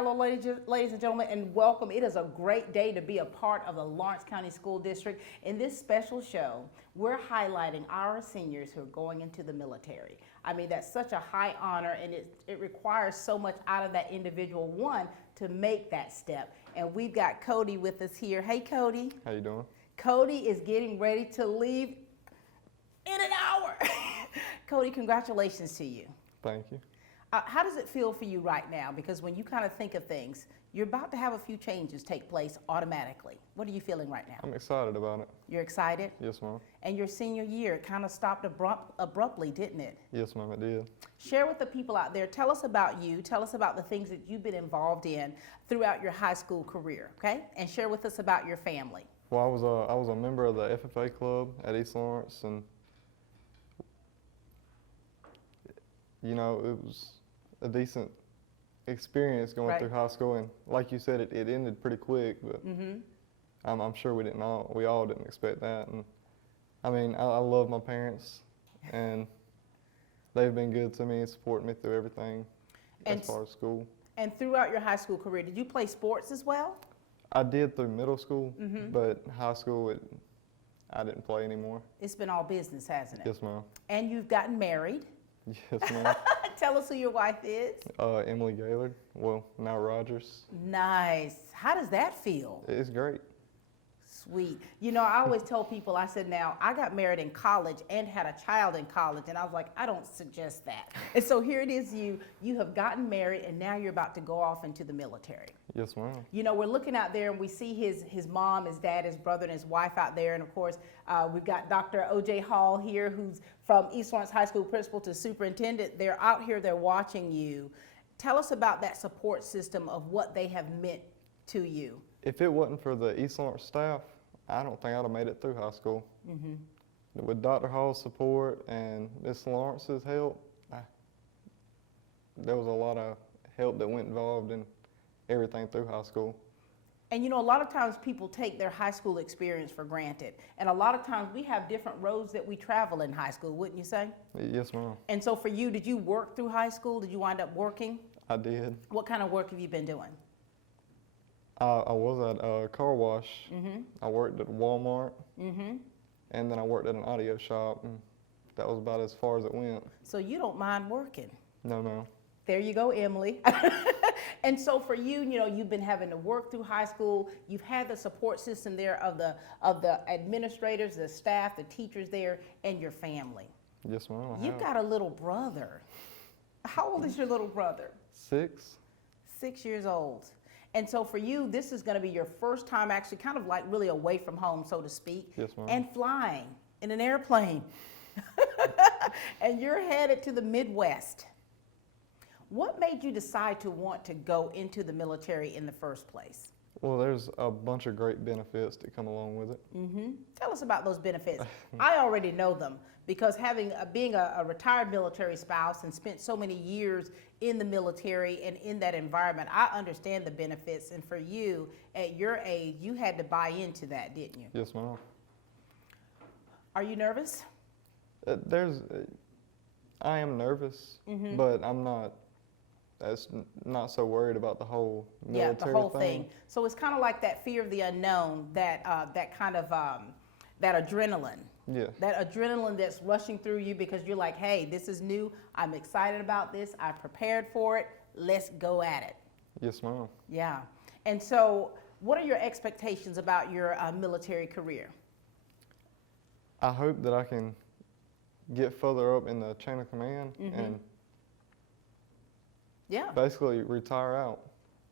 Hello, ladies and gentlemen, and welcome. It is a great day to be a part of the Lawrence County School District. In this special show, we're highlighting our seniors who are going into the military. I mean, that's such a high honor, and it requires so much out of that individual, one, to make that step. And we've got Cody with us here. Hey, Cody. How you doing? Cody is getting ready to leave in an hour. Cody, congratulations to you. Thank you. How does it feel for you right now? Because when you kind of think of things, you're about to have a few changes take place automatically. What are you feeling right now? I'm excited about it. You're excited? Yes, ma'am. And your senior year, it kind of stopped abruptly, didn't it? Yes, ma'am, it did. Share with the people out there. Tell us about you. Tell us about the things that you've been involved in throughout your high school career, okay? And share with us about your family. Well, I was a member of the FFA club at East Lawrence, and you know, it was a decent experience going through high school, and like you said, it ended pretty quick, but I'm sure we all didn't expect that. And I mean, I love my parents, and they've been good to me and supporting me through everything as far as school. And throughout your high school career, did you play sports as well? I did through middle school, but high school, I didn't play anymore. It's been all business, hasn't it? Yes, ma'am. And you've gotten married. Yes, ma'am. Tell us who your wife is. Emily Gaylord, well, now Rogers. Nice. How does that feel? It's great. Sweet. You know, I always tell people, I said, now, I got married in college and had a child in college, and I was like, I don't suggest that. And so here it is, you have gotten married, and now you're about to go off into the military. Yes, ma'am. You know, we're looking out there, and we see his mom, his dad, his brother, and his wife out there, and of course, we've got Dr. O.J. Hall here, who's from East Lawrence High School principal to superintendent. They're out here, they're watching you. Tell us about that support system of what they have meant to you. If it wasn't for the East Lawrence staff, I don't think I'd have made it through high school. With Dr. Hall's support and Miss Lawrence's help, there was a lot of help that went involved in everything through high school. And you know, a lot of times people take their high school experience for granted. And a lot of times we have different roads that we travel in high school, wouldn't you say? Yes, ma'am. And so for you, did you work through high school? Did you wind up working? I did. What kind of work have you been doing? I was at a car wash. I worked at Walmart, and then I worked at an audio shop, and that was about as far as it went. So you don't mind working? No, ma'am. There you go, Emily. And so for you, you know, you've been having to work through high school. You've had the support system there of the administrators, the staff, the teachers there, and your family. Yes, ma'am. You've got a little brother. How old is your little brother? 6. 6 years old. And so for you, this is going to be your first time actually kind of like really away from home, so to speak. Yes, ma'am. And flying in an airplane. And you're headed to the Midwest. What made you decide to want to go into the military in the first place? Well, there's a bunch of great benefits that come along with it. Tell us about those benefits. I already know them because being a retired military spouse and spent so many years in the military and in that environment, I understand the benefits. And for you, at your age, you had to buy into that, didn't you? Yes, ma'am. Are you nervous? I am nervous, but I'm not. That's not so worried about the whole military the whole thing. So it's kind of like that fear of the unknown, that kind of that adrenaline. Yeah. That adrenaline that's rushing through you because you're like, hey, this is new. I'm excited about this. I prepared for it. Let's go at it. Yes, ma'am. Yeah. And so, what are your expectations about your military career? I hope that I can get further up in the chain of command and basically retire out.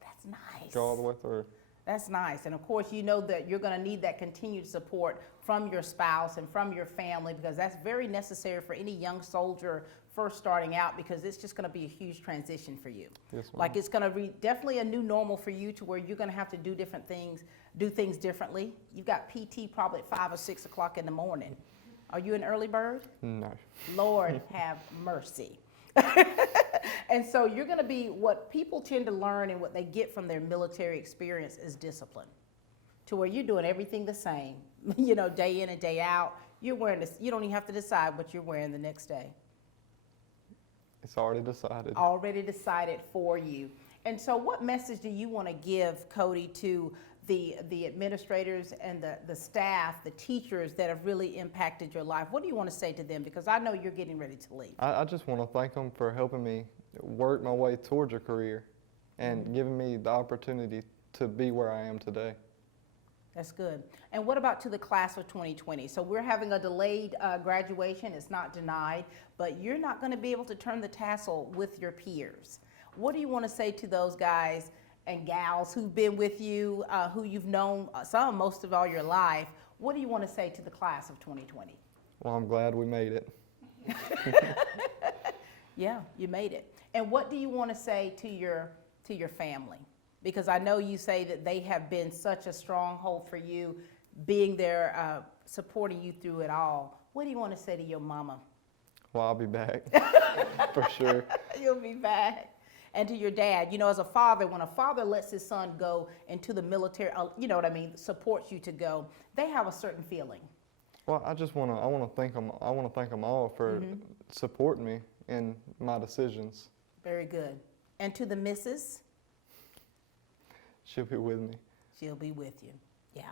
That's nice. Go all the way through. That's nice. And of course, you know that you're going to need that continued support from your spouse and from your family because that's very necessary for any young soldier first starting out because it's just going to be a huge transition for you. Yes, ma'am. Like it's going to be definitely a new normal for you to where you're going to have to do different things, do things differently. You've got PT probably at 5 or 6 o'clock in the morning. Are you an early bird? No. Lord have mercy. And so you're going to be, what people tend to learn and what they get from their military experience is discipline, to where you're doing everything the same, you know, day in and day out. You're wearing this, you don't even have to decide what you're wearing the next day. It's already decided. Already decided for you. And so what message do you want to give, Cody, to the administrators and the staff, the teachers that have really impacted your life? What do you want to say to them? Because I know you're getting ready to leave. I just want to thank them for helping me work my way towards a career and giving me the opportunity to be where I am today. That's good. And what about to the class of 2020? So we're having a delayed graduation. It's not denied, but you're not going to be able to turn the tassel with your peers. What do you want to say to those guys and gals who've been with you, who you've known most of all your life? What do you want to say to the class of 2020? Well, I'm glad we made it. Yeah, you made it. And what do you want to say to your family? Because I know you say that they have been such a stronghold for you, being there, supporting you through it all. What do you want to say to your mama? Well, I'll be back, for sure. You'll be back. And to your dad, you know, as a father, when a father lets his son go into the military, you know what I mean, supports you to go, they have a certain feeling. Well, I want to thank them. I want to thank them all for supporting me in my decisions. Very good. And to the missus? She'll be with me. She'll be with you. Yeah,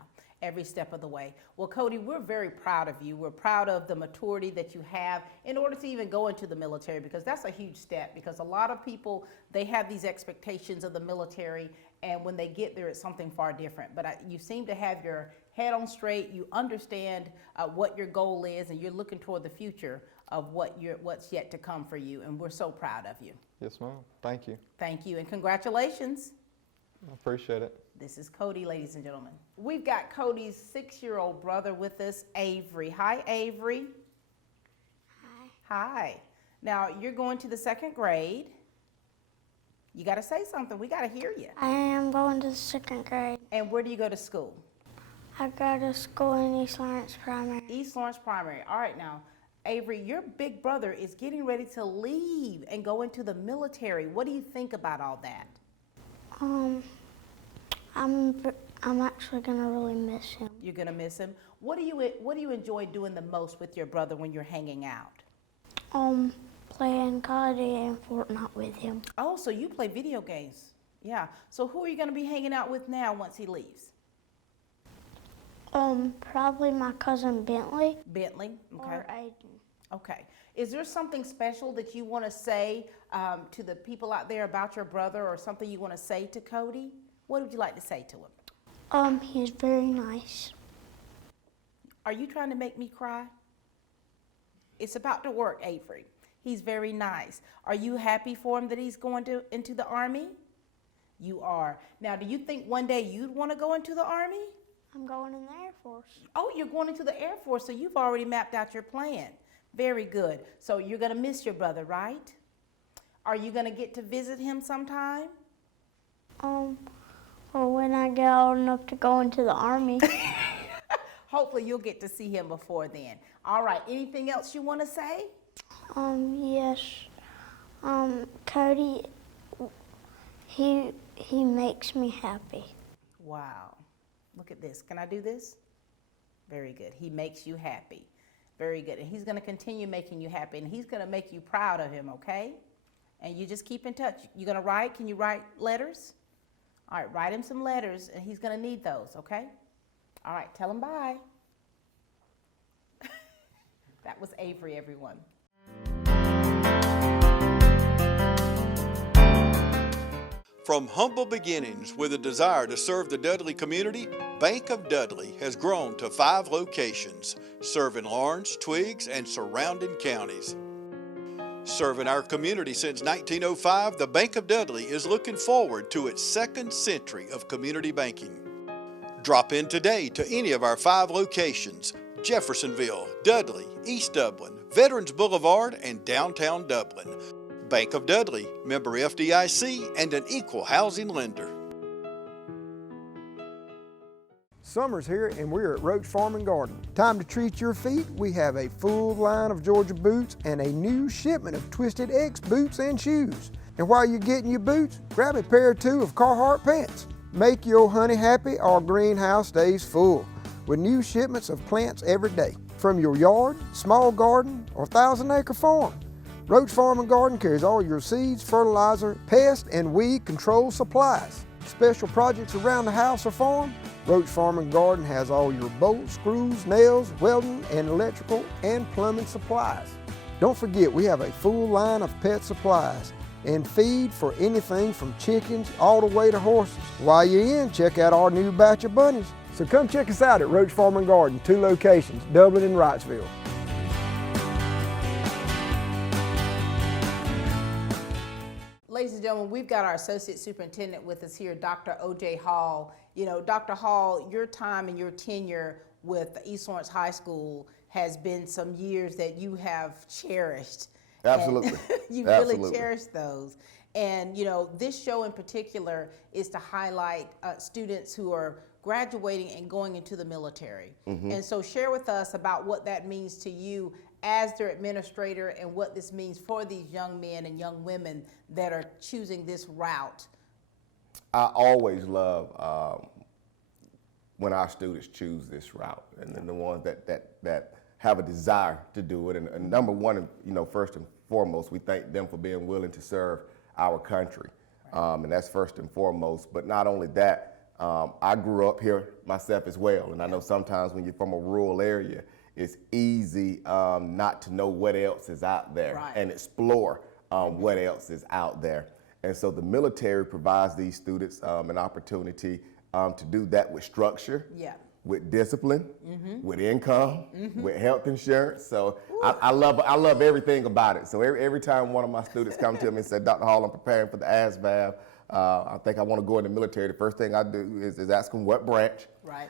every step of the way. Well, Cody, we're very proud of you. We're proud of the maturity that you have in order to even go into the military, because that's a huge step, because a lot of people, they have these expectations of the military, and when they get there, it's something far different. But you seem to have your head on straight. You understand what your goal is, and you're looking toward the future of what's yet to come for you, and we're so proud of you. Yes, ma'am. Thank you. Thank you, and congratulations. I appreciate it. This is Cody, ladies and gentlemen. We've got Cody's 6-year-old brother with us, Avery. Hi, Avery. Hi. Hi. Now, you're going to the 2nd grade. You got to say something. We got to hear you. I am going to the 2nd grade. And where do you go to school? I go to school in East Lawrence Primary. East Lawrence Primary. All right, now, Avery, your big brother is getting ready to leave and go into the military. What do you think about all that? I'm actually gonna really miss him. You're gonna miss him. What do you enjoy doing the most with your brother when you're hanging out? Playing Call of Duty and Fortnite with him. Oh, so you play video games. Yeah. So who are you gonna be hanging out with now once he leaves? Probably my cousin Bentley. Bentley. Okay. Or Aiden. Okay. Is there something special that you want to say to the people out there about your brother, or something you want to say to Cody? What would you like to say to him? He's very nice. Are you trying to make me cry? It's about to work, Avery. He's very nice. Are you happy for him that he's going into the Army? You are. Now, do you think one day you'd want to go into the Army? I'm going in the Air Force. Oh, you're going into the Air Force, so you've already mapped out your plan. Very good. So you're going to miss your brother, right? Are you going to get to visit him sometime? Well, when I get old enough to go into the Army. Hopefully you'll get to see him before then. All right, anything else you want to say? Yes. Cody, he makes me happy. Wow. Look at this. Can I do this? Very good. He makes you happy. Very good. And he's going to continue making you happy, and he's going to make you proud of him, okay? And you just keep in touch. You're going to write? Can you write letters? All right, write him some letters, and he's going to need those, okay? All right, tell him bye. That was Avery, everyone. From humble beginnings with a desire to serve the Dudley community, Bank of Dudley has grown to 5 locations, serving Lawrence, Twiggs, and surrounding counties. Serving our community since 1905, the Bank of Dudley is looking forward to its 2nd century of community banking. Drop in today to any of our 5 locations: Jeffersonville, Dudley, East Dublin, Veterans Boulevard, and downtown Dublin. Bank of Dudley, member FDIC, and an equal housing lender. Summer's here and we're at Roach Farm and Garden. Time to treat your feet. We have a full line of Georgia boots and a new shipment of Twisted X boots and shoes. And while you're getting your boots, grab a pair or 2 of Carhartt pants. Make your honey happy, our greenhouse stays full with new shipments of plants every day. From your yard, small garden, or 1,000-acre farm, Roach Farm and Garden carries all your seeds, fertilizer, pest, and weed control supplies. Special projects around the house or farm? Roach Farm and Garden has all your bolts, screws, nails, welding, and electrical and plumbing supplies. Don't forget, we have a full line of pet supplies and feed for anything from chickens all the way to horses. While you're in, check out our new batch of bunnies. So come check us out at Roach Farm and Garden, 2 locations, Dublin and Wrightsville. Ladies and gentlemen, we've got our Associate Superintendent with us here, Dr. O.J. Hall. You know, Dr. Hall, your time and your tenure with East Lawrence High School has been some years that you have cherished. Absolutely. You've Absolutely. really cherished those. And, you know, this show in particular is to highlight students who are graduating and going into the military. And so share with us about what that means to you as their administrator and what this means for these young men and young women that are choosing this route. I always love when our students choose this route, and then the ones that have a desire to do it. And number one, you know, first and foremost, we thank them for being willing to serve our country, and that's first and foremost. But not only that, I grew up here myself as well, and I know sometimes when you're from a rural area, it's easy not to know what else is out there and explore what else is out there. And so the military provides these students an opportunity to do that with structure, with discipline, with income, with health insurance. So I love everything about it. So every time one of my students come to me and say, Dr. Hall, I'm preparing for the ASVAB, I think I want to go in the military, the first thing I do is ask them what branch.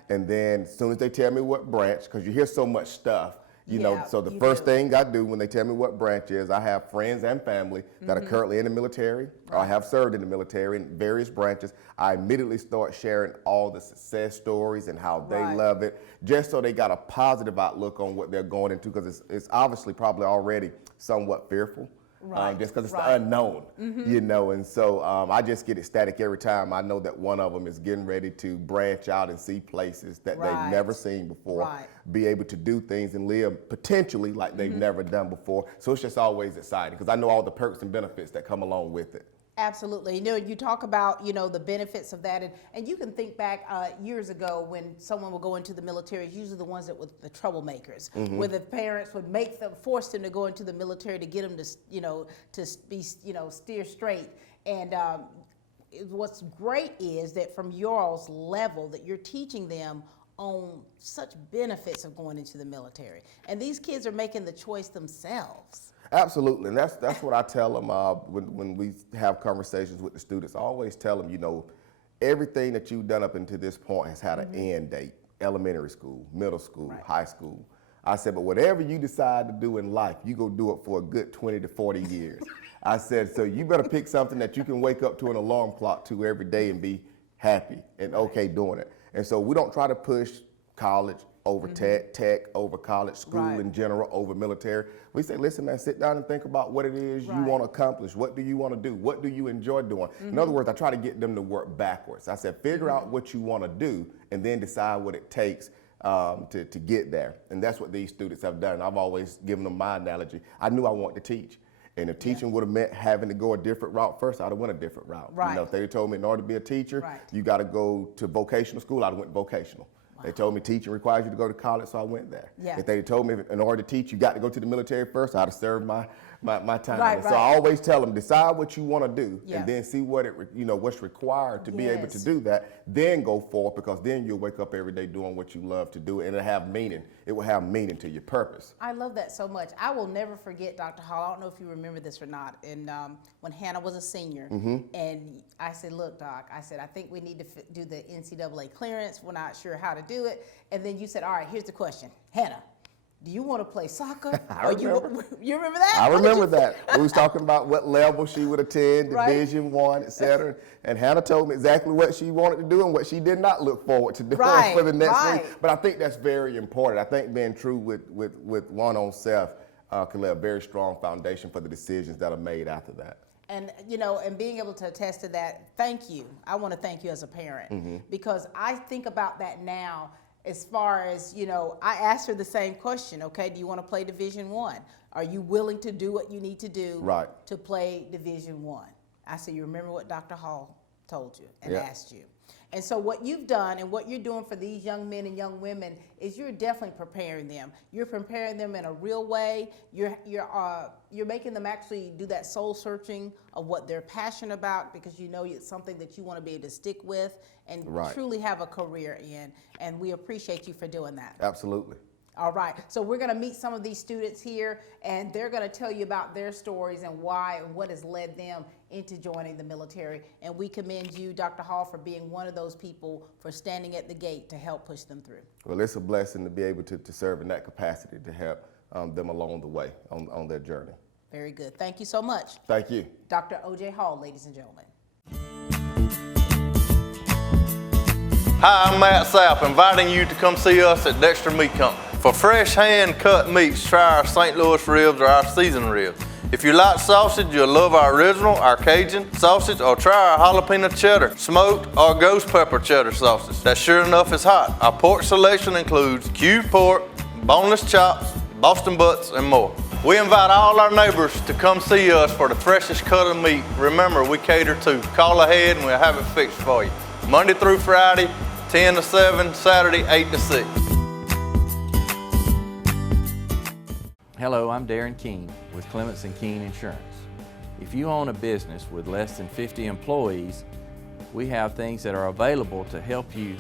And then as soon as they tell me what branch, because you hear so much stuff, you know, so the first thing I do when they tell me what branch is, I have friends and family that are currently in the military or have served in the military in various branches. I immediately start sharing all the success stories and how they love it, just so they got a positive outlook on what they're going into, because it's obviously probably already somewhat fearful. Just because it's the unknown, you know, and so I just get ecstatic every time I know that one of them is getting ready to branch out and see places that they've never seen before, be able to do things and live potentially like they've never done before. So it's just always exciting because I know all the perks and benefits that come along with it. Absolutely. You know, you talk about, you know, the benefits of that, and you can think back years ago when someone would go into the military, it's usually the ones that were the troublemakers, where the parents would force them to go into the military to get them to, you know, to be, you know, steer straight. And what's great is that from y'all's level that you're teaching them on such benefits of going into the military. And these kids are making the choice themselves. Absolutely, and that's what I tell them when we have conversations with the students. I always tell them, you know, everything that you've done up until this point has had an end date, elementary school, middle school, high school. I said, but whatever you decide to do in life, you go do it for a good 20 to 40 years. I said, so you better pick something that you can wake up to an alarm clock to every day and be happy and okay doing it. And so we don't try to push college over tech over college, school in general, over military. We say, listen, man, sit down and think about what it is you want to accomplish. What do you want to do? What do you enjoy doing? In other words, I try to get them to work backwards. I said, figure out what you want to do and then decide what it takes to get there. And that's what these students have done. I've always given them my analogy. I knew I wanted to teach. And if teaching would have meant having to go a different route first, I'd have went a different route. You know, if they told me in order to be a teacher, you got to go to vocational school, I'd have went vocational. They told me teaching requires you to go to college, so I went there. If they told me in order to teach, you got to go to the military first, I'd have served my time. So I always tell them, decide what you want to do, and then see what what's required to be able to do that. Then go forward, because then you'll wake up every day doing what you love to do, and it'll have meaning. It will have meaning to your purpose. I love that so much. I will never forget, Dr. Hall. I don't know if you remember this or not. And when Hannah was a senior, and I said, "Look, Doc," I said, "I think we need to do the NCAA clearance. We're not sure how to do it." And then you said, "All right, here's the question, Hannah. Do you want to play soccer?" You remember that? I remember that. We was talking about what level she would attend, Division I, et cetera. And Hannah told me exactly what she wanted to do and what she did not look forward to doing for the next week. But I think that's very important. I think being true with one on self can lay a very strong foundation for the decisions that are made after that. And, you know, and being able to attest to that, thank you. I want to thank you as a parent, because I think about that now. as far as, you know, I asked her the same question, okay, do you want to play Division I? Are you willing to do what you need to do Right. to play Division I? I said, you remember what Dr. Hall told you and Yeah. asked you. And so what you've done and what you're doing for these young men and young women is you're definitely preparing them. You're preparing them in a real way. You're making them actually do that soul searching of what they're passionate about, because you know it's something that you want to be able to stick with and Right. truly have a career in. And we appreciate you for doing that. Absolutely. All right, so we're going to meet some of these students here, and they're going to tell you about their stories and why and what has led them into joining the military. And we commend you, Dr. Hall, for being one of those people, for standing at the gate to help push them through. Well, it's a blessing to be able to serve in that capacity, to help them along the way on their journey. Very good. Thank you so much. Thank you. Dr. O.J. Hall, ladies and gentlemen. Hi, I'm Matt Sapp, inviting you to come see us at Dexter Meat Company. For fresh hand-cut meats, try our St. Louis ribs or our seasoned ribs. If you like sausage, you'll love our original, our Cajun sausage, or try our jalapeno cheddar, smoked or ghost pepper cheddar sausage. That sure enough is hot. Our pork selection includes cubed pork, boneless chops, Boston butts, and more. We invite all our neighbors to come see us for the freshest cut of meat. Remember, we cater to. Call ahead and we'll have it fixed for you. Monday through Friday, 10 to 7, Saturday, 8 to 6. Hello, I'm Darren Keene with Clements & Keene Insurance. If you own a business with less than 50 employees, we have things that are available to help you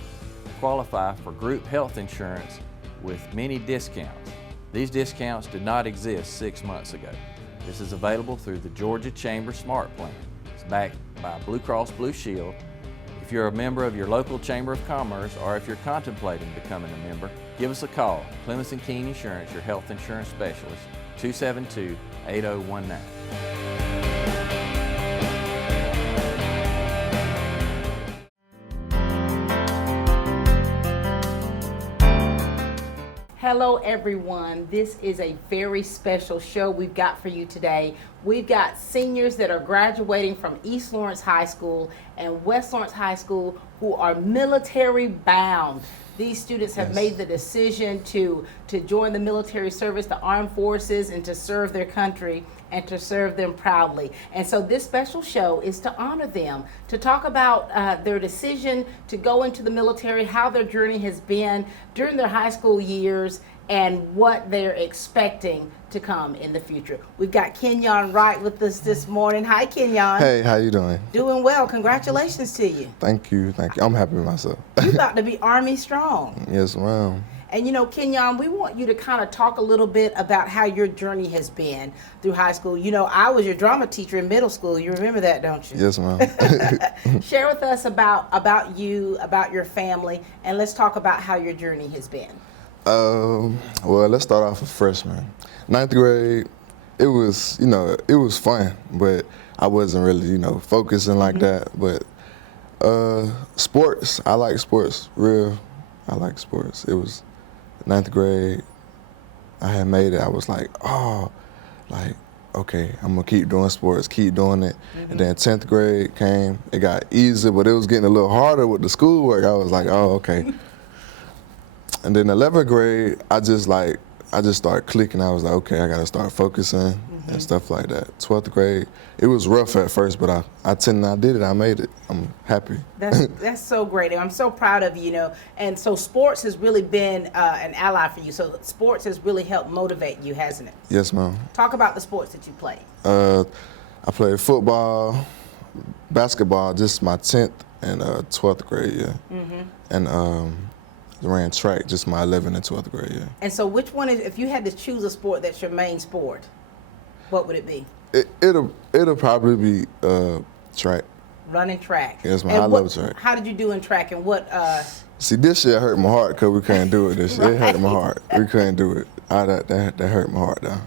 qualify for group health insurance with many discounts. These discounts did not exist 6 months ago. This is available through the Georgia Chamber Smart Plan. It's backed by Blue Cross Blue Shield. If you're a member of your local Chamber of Commerce, or if you're contemplating becoming a member, give us a call. Clements & Keene Insurance, your health insurance specialist, 272-8019. Hello everyone, this is a very special show we've got for you today. We've got seniors that are graduating from East Lawrence High School and West Lawrence High School who are military bound. These students have made the decision to join the military service, the armed forces, and to serve their country and to serve them proudly. And so this special show is to honor them, to talk about their decision to go into the military, how their journey has been during their high school years, and what they're expecting to come in the future. We've got Kenyon Wright with us this morning. Hi, Kenyon. Hey, how you doing? Doing well. Congratulations to you. Thank you, thank you. I'm happy with myself. You about to be Army strong. Yes, ma'am. And you know, Kenyon, we want you to kind of talk a little bit about how your journey has been through high school. You know, I was your drama teacher in middle school. You remember that, don't you? Yes, ma'am. Share with us about you, about your family, and let's talk about how your journey has been. Well, let's start off with freshman. 9th grade, it was, it was fun, but I wasn't really, focusing like that. But sports, I like sports, I like sports. It was 9th grade, I had made it. I was like, okay, I'm gonna keep doing sports, keep doing it. And then 10th grade came, it got easier, but it was getting a little harder with the schoolwork. I was like, oh, okay. And then 11th grade, I just started clicking. I was like, okay, I gotta start focusing and stuff like that. 12th grade, it was rough at first, but I did it, I made it. I'm happy. That's so great. I'm so proud of you, And so sports has really been an ally for you. So sports has really helped motivate you, hasn't it? Yes, ma'am. Talk about the sports that you play. I played football, basketball, just my 10th and 12th grade, yeah. And ran track, just my 11th and 12th grade, yeah. And so which one is, if you had to choose a sport that's your main sport, what would it be? It'll probably be track. Running track. Yes, man, I love track. How did you do in track, and what? See, this year hurt my heart because we couldn't do it this year. It hurt my heart. We couldn't do it. That hurt my heart, though.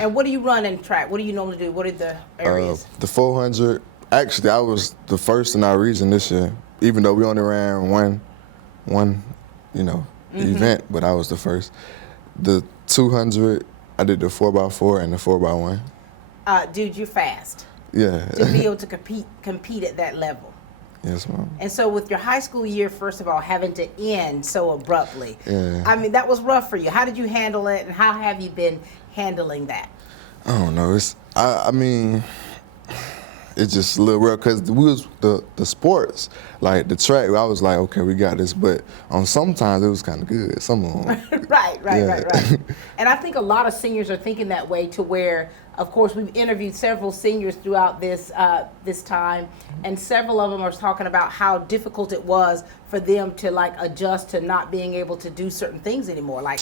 And what do you run in track? What do you normally do? What are the areas? The 400. Actually, I was the first in our region this year, even though we only ran one event, but I was the first. The 200, I did the 4x4 and the 4x1. Dude, you're fast. Yeah. To be able to compete at that level. Yes, ma'am. And so with your high school year, first of all, having to end so abruptly, Yeah. I mean, that was rough for you. How did you handle it, and how have you been handling that? I don't know. I mean, it's just a little rough because we was the sports, like the track. I was like, okay, we got this. But on sometimes it was kind of good. Some of them. Right. Yeah. And I think a lot of seniors are thinking that way, to where, of course, we've interviewed several seniors throughout this this time, and several of them are talking about how difficult it was for them to like adjust to not being able to do certain things anymore. Like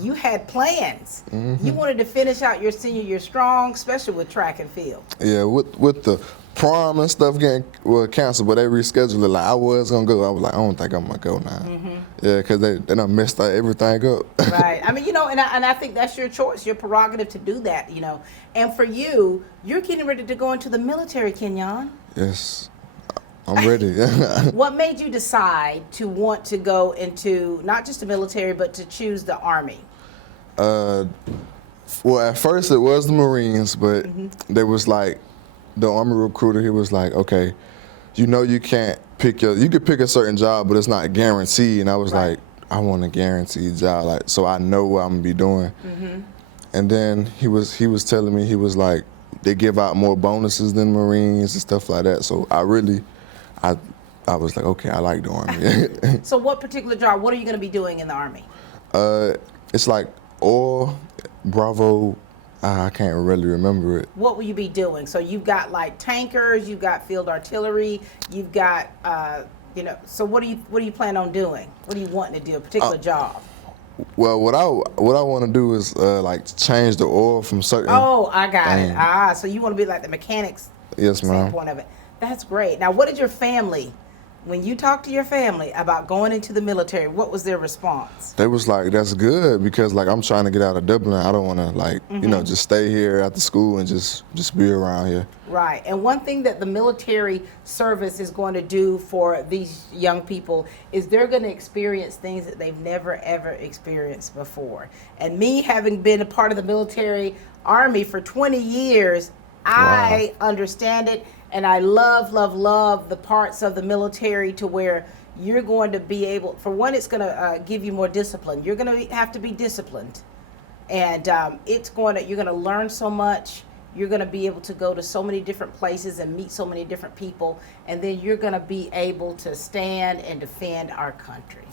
you had plans, you wanted to finish out your senior year strong, especially with track and field. Yeah, with the prom and stuff getting canceled, but they rescheduled it. Like I was gonna go, I was like, I don't think I'm gonna go now. Yeah, because they done messed everything up. Right. I mean, you know, and I think that's your choice, your prerogative to do that, you know. And for you, you're getting ready to go into the military, Kenyon. Yes, I'm ready. What made you decide to want to go into not just the military, but to choose the Army? Well, at first it was the Marines, but there was like the Army recruiter. He was like, okay, you know, you can't pick you could pick a certain job, but it's not guaranteed. And I was like, I want a guaranteed job, like so I know what I'm gonna be doing. And then he was telling me, he was like, they give out more bonuses than Marines and stuff like that. So I was like, okay, I like the Army. So what particular job, what are you going to be doing in the Army? It's like oil, Bravo, I can't really remember it. What will you be doing? So you've got like tankers, you've got field artillery, you've got, you know, so what do you plan on doing? What are you wanting to do, a particular job? Well, what I want to do is like change the oil from certain. Oh, I got it. things. So you want to be like the mechanics Yes, ma'am. standpoint of it. That's great. Now, what did your family, when you talked to your family about going into the military, what was their response? They was like, that's good because like I'm trying to get out of Dublin. I don't want to like you know just stay here after school and just be around here. Right. And one thing that the military service is going to do for these young people is they're going to experience things that they've never, ever experienced before. And me having been a part of the military Army for 20 years, I understand it. And I love, love, love the parts of the military to where you're going to be able, for one, it's going to give you more discipline. You're going to have to be disciplined. And you're going to learn so much. You're going to be able to go to so many different places and meet so many different people. And then you're going to be able to stand and defend our country.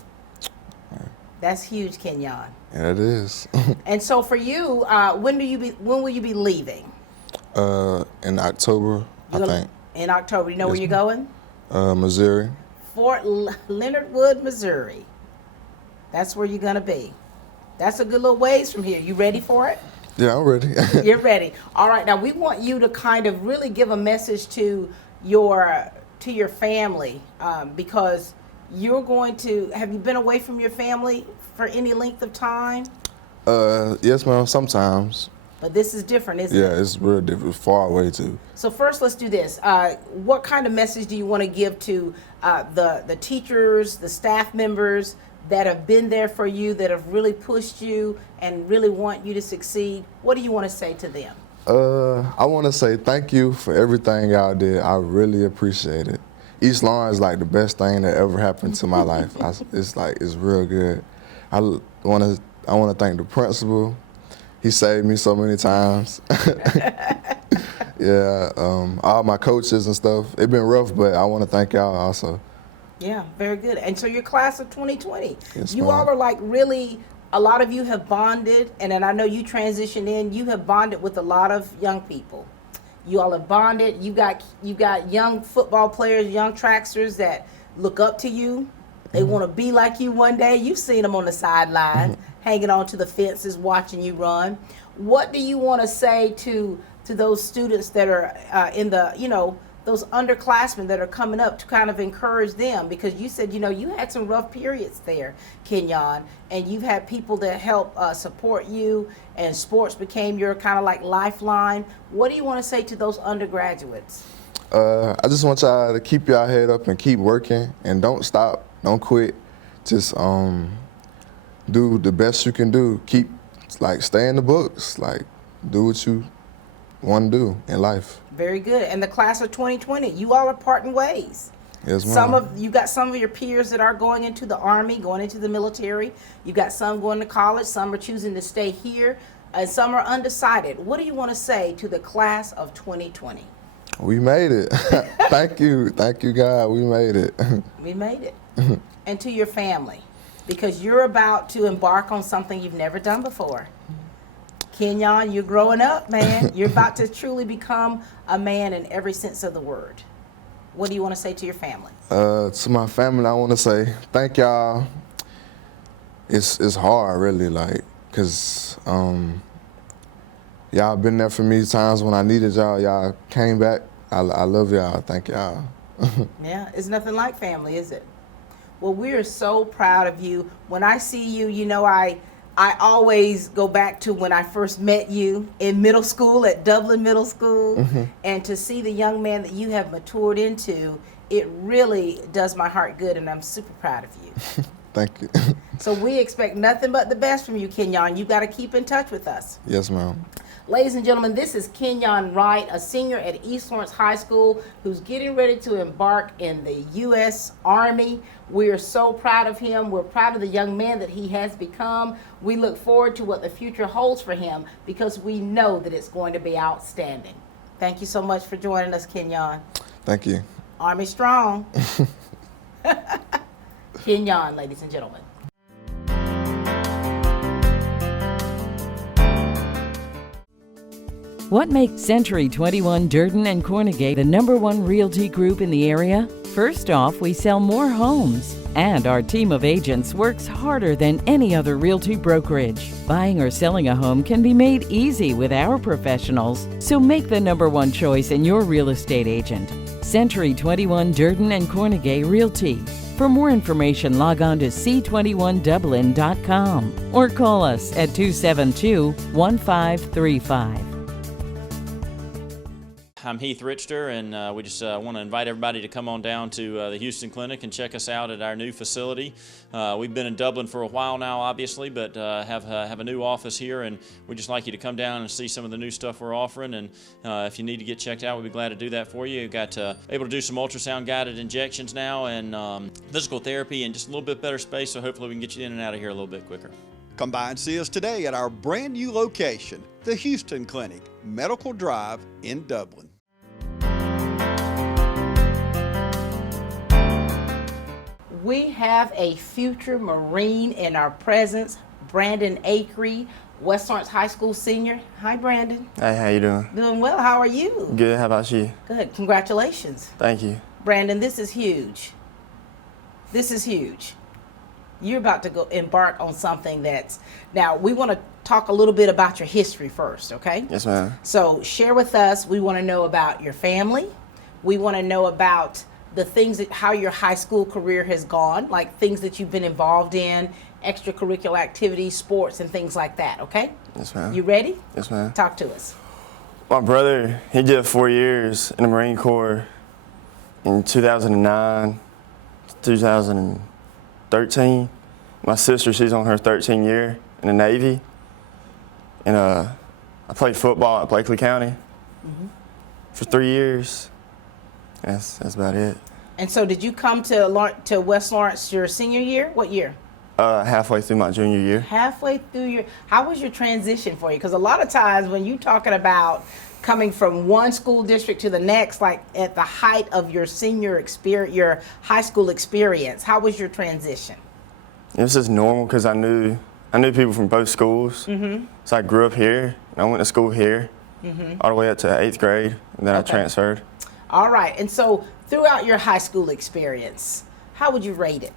That's huge, Kenyon. Yeah, it is. And so for you, when will you be leaving? In October, I think. In October. You know where you're going? Missouri. Fort Leonard Wood, Missouri. That's where you're going to be. That's a good little ways from here. You ready for it? Yeah, I'm ready. You're ready. All right. Now we want you to kind of really give a message to your family because you're going to. Have you been away from your family for any length of time? Yes, ma'am. Sometimes. But this is different, isn't it? Yeah, it's real different. It's far away too. So first, let's do this. What kind of message do you want to give to the teachers, the staff members that have been there for you, that have really pushed you and really want you to succeed? What do you want to say to them? I want to say thank you for everything y'all did. I really appreciate it. East Lawn is like the best thing that ever happened to my life. It's real good. I want to thank the principal. He saved me so many times. Yeah, all my coaches and stuff. It's been rough, but I want to thank y'all also. Yeah, very good. And so your class of 2020, Yes, you ma'am. all are like really, a lot of you have bonded, and then I know you transitioned in, you have bonded with a lot of young people. You all have bonded. You got young football players, young tracksters that look up to you. They want to be like you one day. You've seen them on the sideline, hanging on to the fences, watching you run. What do you want to say to those students that are in the, those underclassmen that are coming up to kind of encourage them? Because you said, you had some rough periods there, Kenyon, and you've had people that help support you, and sports became your kind of like lifeline. What do you want to say to those undergraduates? I just want y'all to keep y'all head up and keep working and don't stop, don't quit. Just do the best you can do. Keep, stay in the books. Do what you want to do in life. Very good. And the class of 2020, you all are parting ways. Yes, ma'am. You got some of your peers that are going into the Army, going into the military. You've got some going to college. Some are choosing to stay here, and some are undecided. What do you want to say to the class of 2020? We made it. Thank you, God. We made it. We made it. And to your family, because you're about to embark on something you've never done before. Kenyon, you're growing up, man. You're about to truly become a man in every sense of the word. What do you want to say to your family? To my family, I want to say thank y'all. It's hard, really, like, cause y'all been there for me times when I needed y'all. Y'all came back. I love y'all. Thank y'all. Yeah, it's nothing like family, is it? Well, we are so proud of you. When I see you, you know, I always go back to when I first met you in middle school at Dublin Middle School, and to see the young man that you have matured into, it really does my heart good, and I'm super proud of you. Thank you. So we expect nothing but the best from you, Kenyon. You got to keep in touch with us. Yes, ma'am. Ladies and gentlemen, this is Kenyon Wright, a senior at East Lawrence High School who's getting ready to embark in the U.S. Army. We are so proud of him. We're proud of the young man that he has become. We look forward to what the future holds for him because we know that it's going to be outstanding. Thank you so much for joining us, Kenyon. Thank you. Army strong. Kenyon, ladies and gentlemen. What makes Century 21 Durden and Cornegay the #1 realty group in the area? First off, we sell more homes, and our team of agents works harder than any other realty brokerage. Buying or selling a home can be made easy with our professionals, so make the #1 choice in your real estate agent. Century 21 Durden and Cornegay Realty. For more information, log on to c21dublin.com or call us at 272-1535. I'm Heath Richter, and we just want to invite everybody to come on down to the Houston Clinic and check us out at our new facility. We've been in Dublin for a while now, obviously, but have a new office here, and we'd just like you to come down and see some of the new stuff we're offering. And if you need to get checked out, we'd be glad to do that for you. We've got able to do some ultrasound guided injections now, and physical therapy, and just a little bit better space. So hopefully we can get you in and out of here a little bit quicker. Come by and see us today at our brand new location, the Houston Clinic, Medical Drive in Dublin. We have a future Marine in our presence, Brandon Acree, West Lawrence High School senior. Hi, Brandon. Hey, how you doing? Doing well. How are you? Good. How about you? Good. Congratulations. Thank you. Brandon, this is huge. This is huge. You're about to go embark on something that's, now we want to talk a little bit about your history first, okay? Yes, ma'am. So share with us, we want to know about your family. We want to know about the things that, how your high school career has gone, like things that you've been involved in, extracurricular activities, sports, and things like that, okay? Yes, ma'am. You ready? Yes, ma'am. Talk to us. My brother, he did 4 years in the Marine Corps in 2009, 2013. My sister, she's on her 13th year in the Navy. And I played football at Blakely County for 3 years. That's about it. And so did you come to West Lawrence your senior year? What year? Halfway through my junior year. Halfway through your, how was your transition for you? Because a lot of times when you're talking about coming from one school district to the next, like at the height of your senior experience, your high school experience, how was your transition? It was just normal because I knew people from both schools. So I grew up here, and I went to school here all the way up to 8th grade, and then I transferred. All right, and so throughout your high school experience, how would you rate it?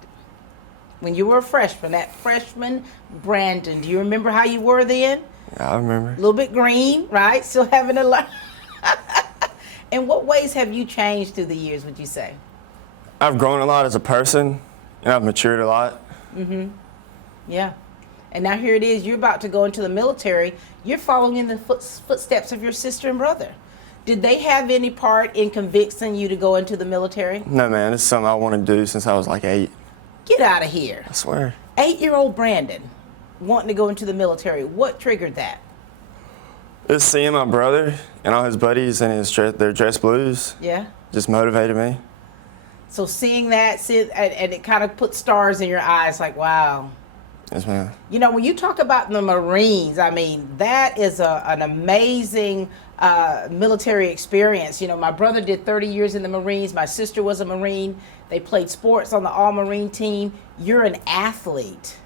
When you were a freshman, that freshman Brandon, do you remember how you were then? Yeah, I remember. A little bit green, right? Still having to learn. In what ways have you changed through the years, would you say? I've grown a lot as a person, and I've matured a lot. Yeah. And now here it is, you're about to go into the military. You're following in the footsteps of your sister and brother. Did they have any part in convincing you to go into the military? No, man, this is something I want to do since I was like 8. Get out of here. I swear. 8-year-old Brandon wanting to go into the military. What triggered that? Just seeing my brother and all his buddies in their dress blues. Yeah. Just motivated me. So seeing that, and it kind of puts stars in your eyes, like, wow. Yes, ma'am. You know, when you talk about the Marines, I mean, that is an amazing military experience. You know, my brother did 30 years in the Marines. My sister was a Marine. They played sports on the all-Marine team. You're an athlete.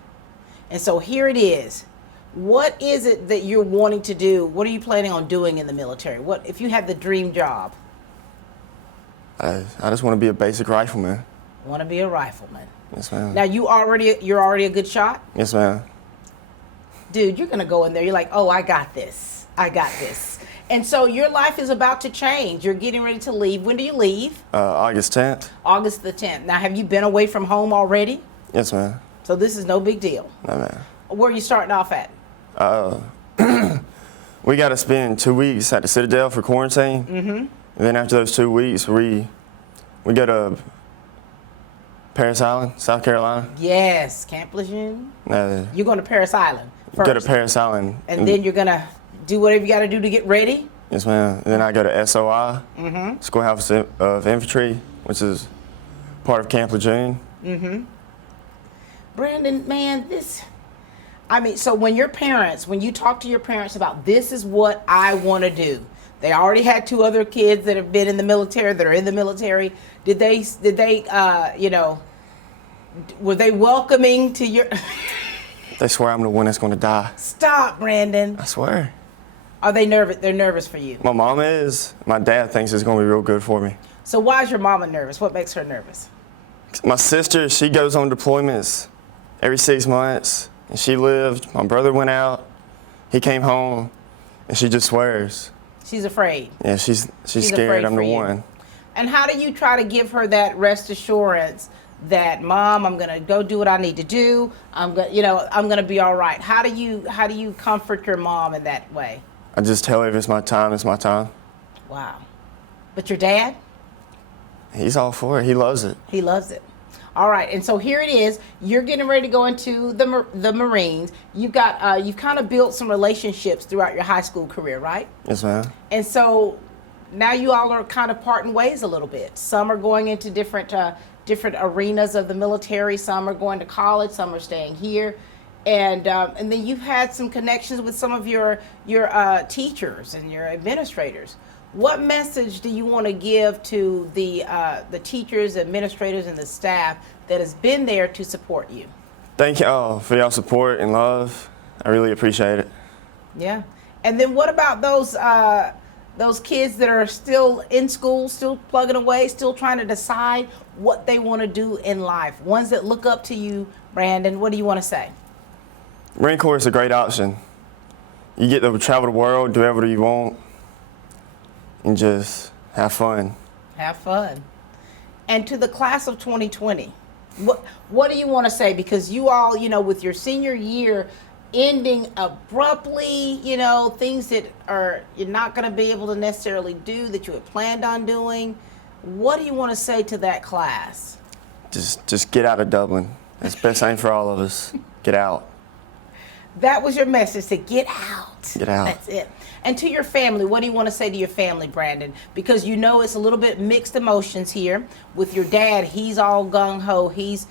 And so here it is. What is it that you're wanting to do? What are you planning on doing in the military? What if you had the dream job? I just want to be a basic rifleman. Want to be a rifleman. Yes, ma'am. Now you're already a good shot? Yes, ma'am. Dude, you're gonna go in there. You're like, oh, I got this. I got this. And so your life is about to change. You're getting ready to leave. When do you leave? August 10th. August the 10th. Now, have you been away from home already? Yes, ma'am. So this is no big deal. No, ma'am. Where are you starting off at? We got to spend 2 weeks at the Citadel for quarantine. Mm-hmm. And then after those 2 weeks, we go to Paris Island, South Carolina. Yes, Camp Lejeune. You're going to Paris Island first. Go to Paris Island. And then you're going to do whatever you got to do to get ready? Yes, ma'am. And then I go to SOI, Schoolhouse of Infantry, which is part of Camp Lejeune. Mm-hmm. Brandon, man, so when you talk to your parents about this is what I want to do, they already had 2 other kids that have been in the military, that are in the military. Did they were they welcoming to your... They swear I'm the one that's going to die. Stop, Brandon. I swear. Are they nervous? They're nervous for you. My mom is. My dad thinks it's going to be real good for me. So why is your mama nervous? What makes her nervous? My sister, she goes on deployments every 6 months, and she lived. My brother went out. He came home, and she just swears. She's afraid. Yeah, she's scared I'm the one. And how do you try to give her that rest assurance that, Mom, I'm gonna go do what I need to do. I'm gonna be all right. How do you comfort your mom in that way? I just tell her if it's my time, it's my time. Wow. But your dad? He's all for it. He loves it. He loves it. All right, and so here it is. You're getting ready to go into the Marines. You've kind of built some relationships throughout your high school career, right? Yes, ma'am. And so now you all are kind of parting ways a little bit. Some are going into different arenas of the military. Some are going to college. Some are staying here, and then you've had some connections with some of your teachers and your administrators. What message do you want to give to the teachers, administrators, and the staff that has been there to support you? Thank you all for your support and love. I really appreciate it. Yeah. And then what about those kids that are still in school, still plugging away, still trying to decide what they want to do in life? Ones that look up to you, Brandon, what do you want to say? Marine Corps is a great option. You get to travel the world, do whatever you want, and just have fun. Have fun. And to the class of 2020, what do you want to say? Because you all, with your senior year ending abruptly, things that you're not going to be able to necessarily do that you had planned on doing. What do you want to say to that class? Just get out of Dublin. That's the best thing for all of us. Get out. That was your message, to get out. Get out. That's it. And to your family, what do you want to say to your family, Brandon? Because it's a little bit mixed emotions here. With your dad, he's all gung-ho. He's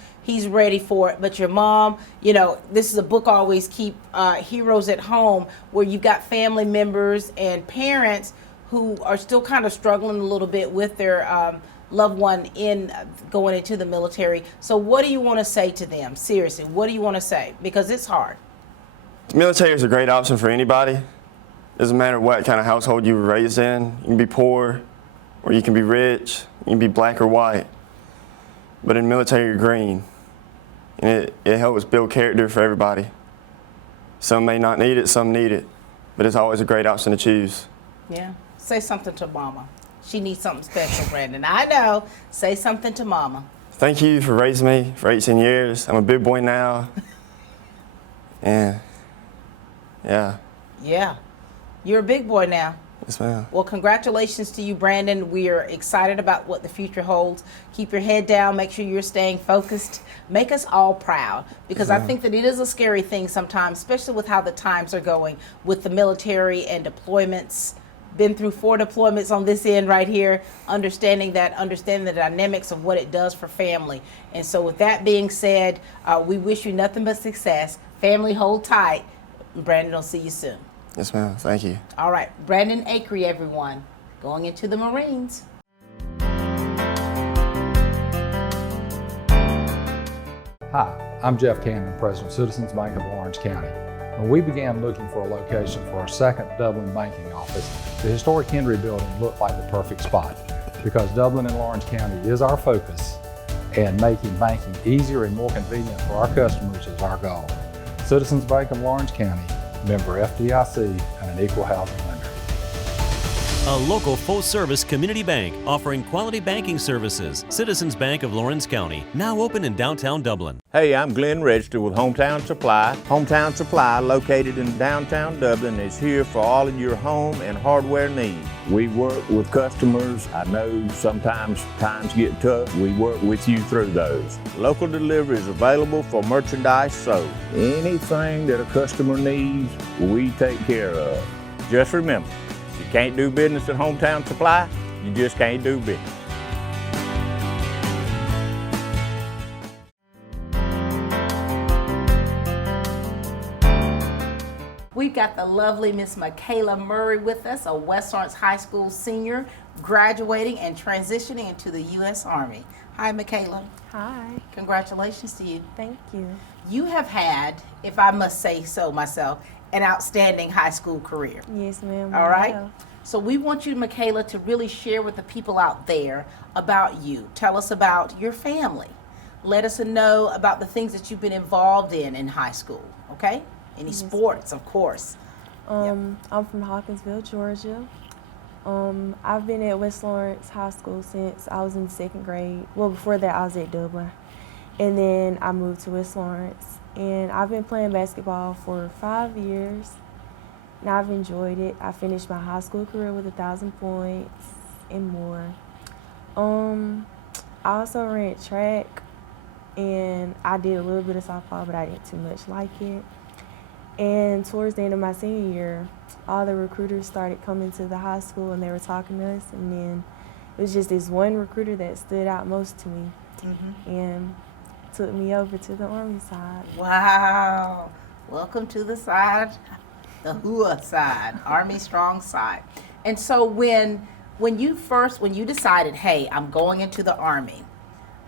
ready for it. But your mom, this is a book I always keep, Heroes at Home, where you've got family members and parents who are still kind of struggling a little bit with their loved one going into the military. So what do you want to say to them? Seriously, what do you want to say? Because it's hard. The military is a great option for anybody. Doesn't matter what kind of household you were raised in. You can be poor, or you can be rich. You can be black or white. But in the military, you're green. And it helps build character for everybody. Some may not need it, some need it. But it's always a great option to choose. Yeah. Say something to Mama. She needs something special, Brandon. I know. Say something to Mama. Thank you for raising me for 18 years. I'm a big boy now. And yeah. Yeah. You're a big boy now. Yes, ma'am. Well, congratulations to you, Brandon. We are excited about what the future holds. Keep your head down. Make sure you're staying focused. Make us all proud, because I think that it is a scary thing sometimes, especially with how the times are going with the military and deployments. been through 4 deployments on this end right here, understanding the dynamics of what it does for family. And so with that being said, we wish you nothing but success. Family, hold tight. Brandon, I'll see you soon. Yes, ma'am. Thank you. All right, Brandon Acree, everyone, going into the Marines. Hi, I'm Jeff Cannon, President of Citizens Bank of Orange County. When we began looking for a location for our second Dublin banking office, the historic Henry Building looked like the perfect spot because Dublin and Lawrence County is our focus, and making banking easier and more convenient for our customers is our goal. Citizens Bank of Lawrence County, member FDIC, and an equal housing lender. A local full-service community bank offering quality banking services. Citizens Bank of Lawrence County, now open in downtown Dublin. Hey, I'm Glenn Register with Hometown Supply. Hometown Supply, located in downtown Dublin, is here for all of your home and hardware needs. We work with customers. I know sometimes times get tough. We work with you through those. Local delivery is available for merchandise sold. Anything that a customer needs, we take care of. Just remember, if you can't do business at Hometown Supply, you just can't do business. We've got the lovely Miss Michaela Murray with us, a West Lawrence High School senior, graduating and transitioning into the U.S. Army. Hi, Michaela. Hi. Congratulations to you. Thank you. You have had, if I must say so myself, an outstanding high school career. Yes, ma'am. All right? So we want you, Michaela, to really share with the people out there about you. Tell us about your family. Let us know about the things that you've been involved in high school, okay? Any sports, of course. I'm from Hawkinsville, Georgia. I've been at West Lawrence High School since I was in 2nd grade. Well, before that, I was at Dublin. And then I moved to West Lawrence. And I've been playing basketball for 5 years. And I've enjoyed it. I finished my high school career with 1,000 points and more. I also ran track, and I did a little bit of softball, but I didn't too much like it. And towards the end of my senior year, all the recruiters started coming to the high school, and they were talking to us. And then it was just this one recruiter that stood out most to me, and took me over to the Army side. Wow. Welcome to the side, the HUA side, Army strong side. And so when you decided, hey, I'm going into the Army,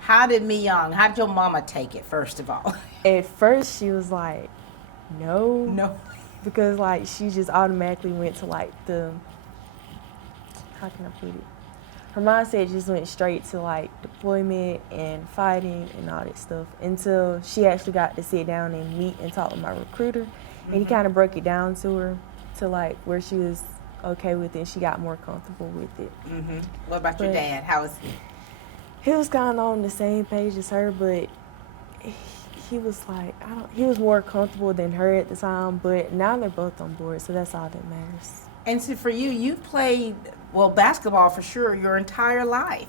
how did your mama take it, first of all? At first, she was like, no. No. Because, like, she just automatically went to, like, how can I put it? Her mindset just went straight to, like, deployment and fighting and all that stuff until she actually got to sit down and meet and talk with my recruiter. And he kind of broke it down to her to, like, where she was okay with it, and she got more comfortable with it. What about your dad? How was he? He was kind of on the same page as her, but he was like, he was more comfortable than her at the time, but now they're both on board, so that's all that matters. And so for you, you've played, basketball for sure your entire life.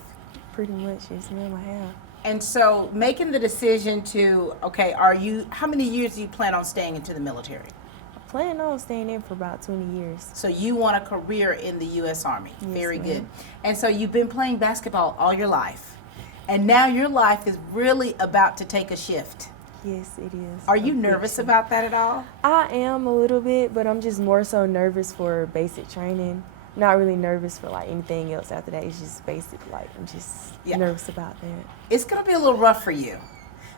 Pretty much, yes ma'am, I have. And so making the decision to, how many years do you plan on staying into the military? I plan on staying in for about 20 years. So you want a career in the U.S. Army. Yes, Very ma'am. good. And so you've been playing basketball all your life. And now your life is really about to take a shift. Yes, it is. Are you nervous about that at all? I am a little bit, but I'm just more so nervous for basic training. Not really nervous for like anything else after that. It's just basic, like I'm just nervous about that. It's going to be a little rough for you,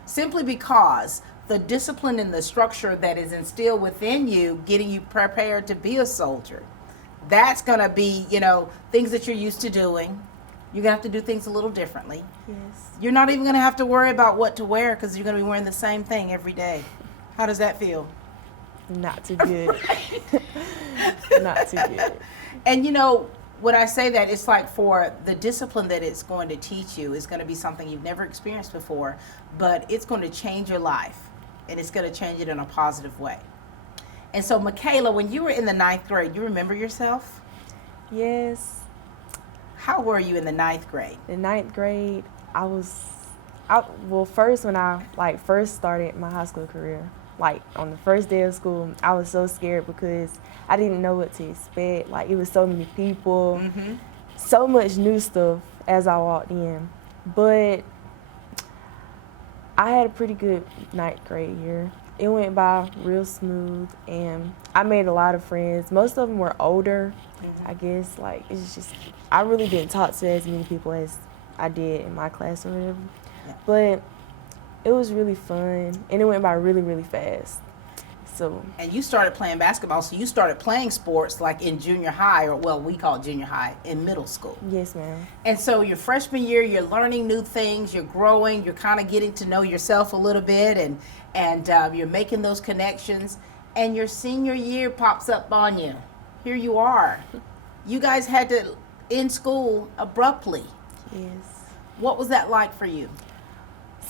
simply because the discipline and the structure that is instilled within you, getting you prepared to be a soldier, that's going to be, things that you're used to doing. You're going to have to do things a little differently. Yes. You're not even going to have to worry about what to wear because you're going to be wearing the same thing every day. How does that feel? Not too good. Not too good. And when I say that, it's like for the discipline that it's going to teach you is going to be something you've never experienced before, but it's going to change your life, and it's going to change it in a positive way. And so, Michaela, when you were in the 9th grade, you remember yourself? Yes. How were you in the 9th grade? In 9th grade, first when I first started my high school career, like on the first day of school, I was so scared because I didn't know what to expect. Like it was so many people, so much new stuff as I walked in. But I had a pretty good ninth grade year. It went by real smooth, and I made a lot of friends. Most of them were older, I guess. Like, it's just, I really didn't talk to as many people as I did in my class or whatever. But it was really fun, and it went by really, really fast. So. And you started playing basketball, so you started playing sports like in junior high, or well, we call it junior high, in middle school. Yes, ma'am. And so your freshman year, you're learning new things, you're growing, you're kind of getting to know yourself a little bit, and you're making those connections. And your senior year pops up on you. Here you are. You guys had to end school abruptly. Yes. What was that like for you?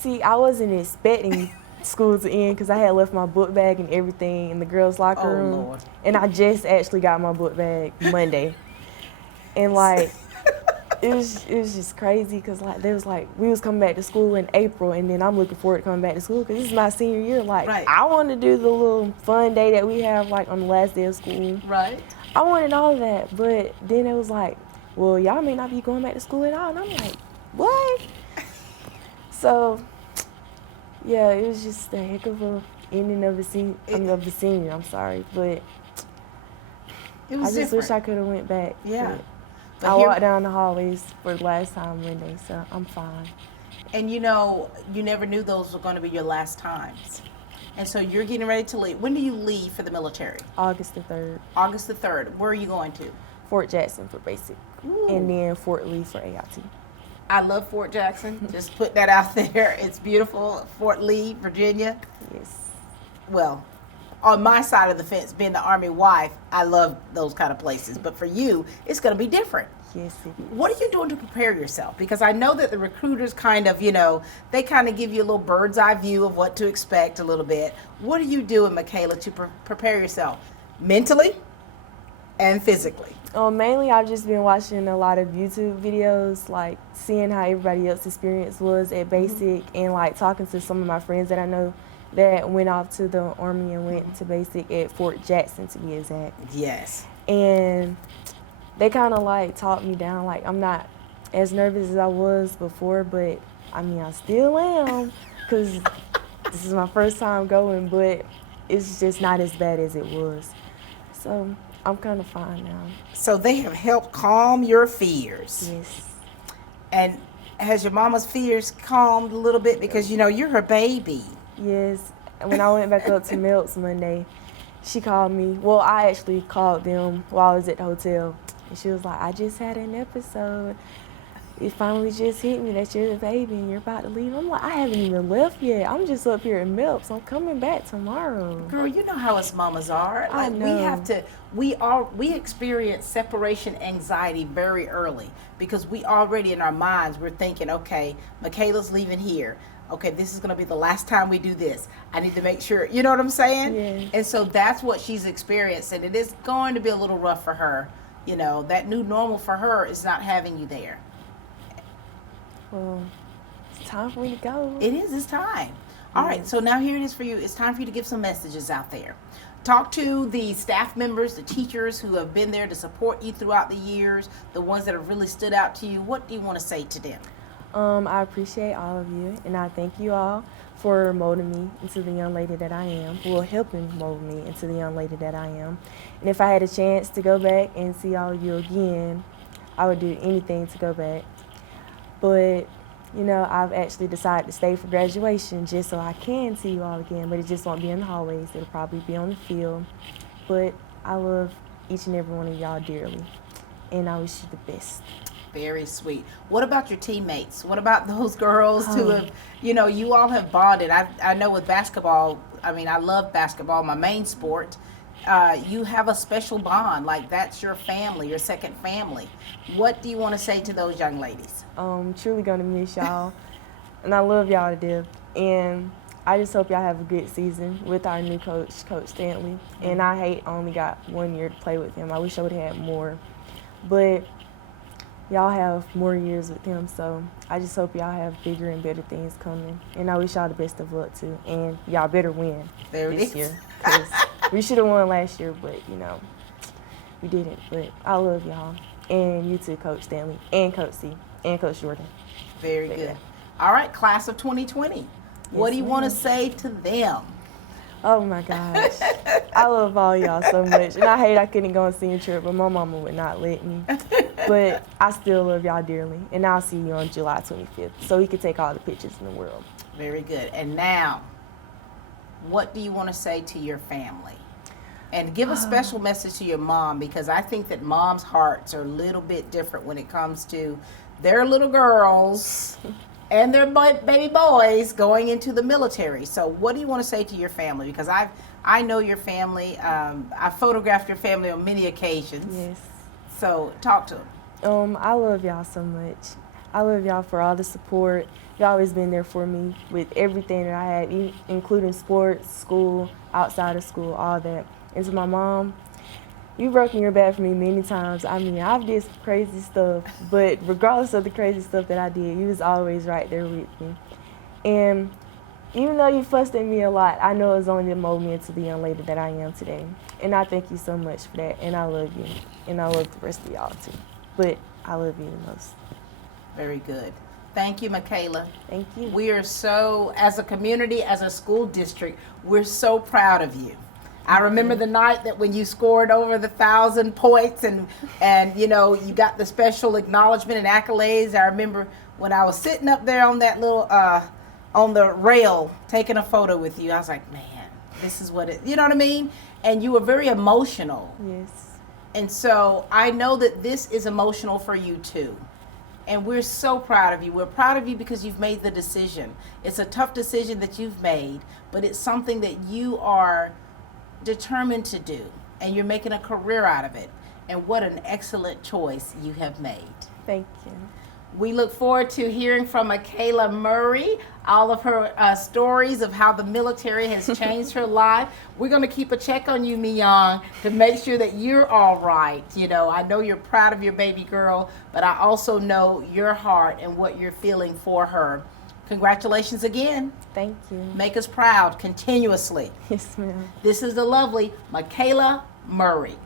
See, I wasn't expecting school to end because I had left my book bag and everything in the girls' locker room. Lord. And I just actually got my book bag Monday. And like, it was just crazy because like there was like we was coming back to school in April, and then I'm looking forward to coming back to school because this is my senior year. Like I want to do the little fun day that we have like on the last day of school. Right. I wanted all of that, but then it was like, well, y'all may not be going back to school at all, and I'm like, what? So. Yeah, it was just a heck of a ending of the senior. I'm sorry, but it was I just wish I could have went back. Yeah, I walked down the hallways for the last time Monday, so I'm fine. And you know, you never knew those were going to be your last times. And so you're getting ready to leave. When do you leave for the military? August the 3rd. August the 3rd. Where are you going to? Fort Jackson for basic, and then Fort Lee for AIT. I love Fort Jackson. Just put that out there. It's beautiful. Fort Lee, Virginia. Yes. Well, on my side of the fence, being the Army wife, I love those kind of places. But for you, it's going to be different. Yes, it is. What are you doing to prepare yourself? Because I know that the recruiters kind of, you know, they kind of give you a little bird's eye view of what to expect a little bit. What are you doing, Michaela, to prepare yourself mentally and physically? Mainly, I've just been watching a lot of YouTube videos, like seeing how everybody else's experience was at basic, and like talking to some of my friends that I know that went off to the Army and went to basic at Fort Jackson, to be exact. Yes. And they kind of like talked me down. Like I'm not as nervous as I was before, but I mean I still am because this is my first time going, but it's just not as bad as it was. So I'm kind of fine now. So they have helped calm your fears. Yes. And has your mama's fears calmed a little bit? Because, you know, you're her baby. Yes. And when I went back up to Melts Monday, she called me. Well, I actually called them while I was at the hotel. And she was like, I just had an episode. It finally just hit me that you're the baby and you're about to leave. I'm like, I haven't even left yet. I'm just up here in Melps. I'm coming back tomorrow. Girl, you know how us mamas are. I know. We experience separation anxiety very early because we already in our minds, we're thinking, okay, Michaela's leaving here. Okay, this is going to be the last time we do this. I need to make sure, you know what I'm saying? Yeah. And so that's what she's experienced, and it is going to be a little rough for her. You know, that new normal for her is not having you there. Well, it's time for me to go. It is, it's time. All right, so now here it is for you. It's time for you to give some messages out there. Talk to the staff members, the teachers who have been there to support you throughout the years, the ones that have really stood out to you. What do you want to say to them? I appreciate all of you, and I thank you all for molding me into the young lady that I am, well, helping mold me into the young lady that I am. And if I had a chance to go back and see all of you again, I would do anything to go back. But, you know, I've actually decided to stay for graduation just so I can see you all again, but it just won't be in the hallways. It'll probably be on the field. But I love each and every one of y'all dearly, and I wish you the best. Very sweet. What about your teammates? What about those girls who have, you know, you all have bonded? I know with basketball, I mean, I love basketball, my main sport. You have a special bond, like that's your family, your second family. What do you want to say to those young ladies? Truly gonna miss y'all, and I love y'all to death. And I just hope y'all have a good season with our new coach, Coach Stanley. And I only got 1 year to play with him. I wish I would have had more. But y'all have more years with him, so I just hope y'all have bigger and better things coming. And I wish y'all the best of luck too. And y'all better win this year. 'Cause we should have won last year, but you know, we didn't. But I love y'all. And you too, Coach Stanley, and Coach C, and Coach Jordan. Very good. All right, class of 2020. What do you want to say to them? Oh my gosh. I love all y'all so much. And I hate I couldn't go on senior trip, but my mama would not let me. But I still love y'all dearly. And I'll see you on July 25th so we can take all the pictures in the world. Very good. And now, what do you want to say to your family? And give a special message to your mom, because I think that moms' hearts are a little bit different when it comes to their little girls and their baby boys going into the military. So what do you want to say to your family? Because I know your family. I photographed your family on many occasions. Yes. So talk to them. I love y'all so much. I love y'all for all the support. Y'all always been there for me with everything that I had, including sports, school, outside of school, all that. And to my mom, you've broken your back for me many times. I mean, I've did some crazy stuff, but regardless of the crazy stuff that I did, you was always right there with me. And even though you fussed at me a lot, I know it's only to mold me into the young lady that I am today. And I thank you so much for that, and I love you. And I love the rest of y'all too. But I love you the most. Very good. Thank you, Michaela. Thank you. We are so, as a community, as a school district, we're so proud of you. I remember the night that when you scored over the 1,000 points and you know, you got the special acknowledgement and accolades. I remember when I was sitting up there on that little, on the rail taking a photo with you, I was like, man, this is what it, you know what I mean? And you were very emotional. Yes. And so I know that this is emotional for you too. And we're so proud of you. We're proud of you because you've made the decision. It's a tough decision that you've made, but it's something that you are determined to do, and you're making a career out of it. And what an excellent choice you have made. Thank you. We look forward to hearing from Michaela Murray, all of her stories of how the military has changed her life. We're going to keep a check on you, Miyang, to make sure that you're all right. You know, I know you're proud of your baby girl, but I also know your heart and what you're feeling for her. Congratulations again. Thank you. Make us proud continuously. Yes, ma'am. This is the lovely Michaela Murray.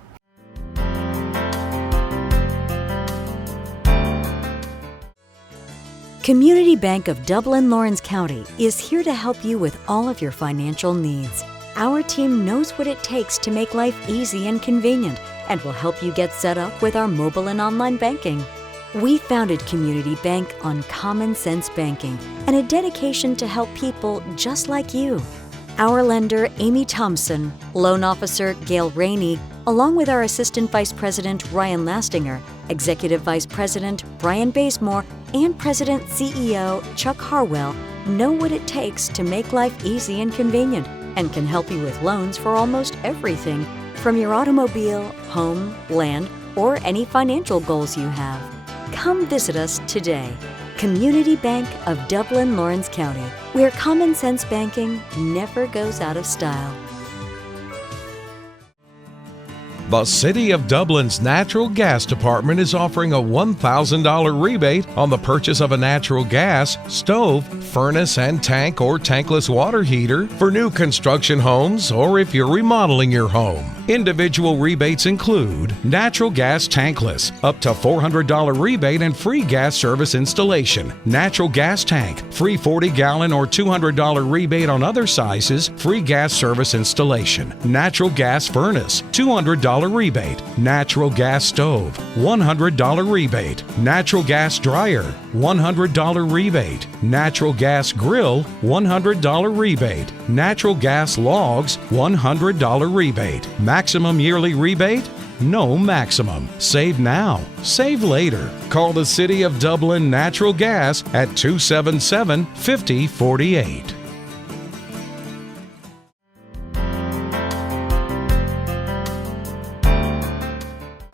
Community Bank of Dublin, Lawrence County is here to help you with all of your financial needs. Our team knows what it takes to make life easy and convenient and will help you get set up with our mobile and online banking. We founded Community Bank on common sense banking and a dedication to help people just like you. Our lender, Amy Thompson, loan officer, Gail Rainey, along with our Assistant Vice President, Ryan Lastinger, Executive Vice President, Brian Bazemore, and President CEO, Chuck Harwell, know what it takes to make life easy and convenient and can help you with loans for almost everything, from your automobile, home, land, or any financial goals you have. Come visit us today. Community Bank of Dublin, Lawrence County, where common sense banking never goes out of style. The City of Dublin's Natural Gas Department is offering a $1,000 rebate on the purchase of a natural gas, stove, furnace and tank or tankless water heater for new construction homes or if you're remodeling your home. Individual rebates include natural gas tankless, up to $400 rebate and free gas service installation. Natural gas tank, free 40-gallon or $200 rebate on other sizes, free gas service installation. Natural gas furnace, $200 rebate. Natural gas stove, $100 rebate. Natural gas dryer, $100 rebate. Natural gas grill, $100 rebate. Natural gas logs, $100 rebate. Maximum yearly rebate? No maximum. Save now. Save later. Call the City of Dublin Natural Gas at 277-5048.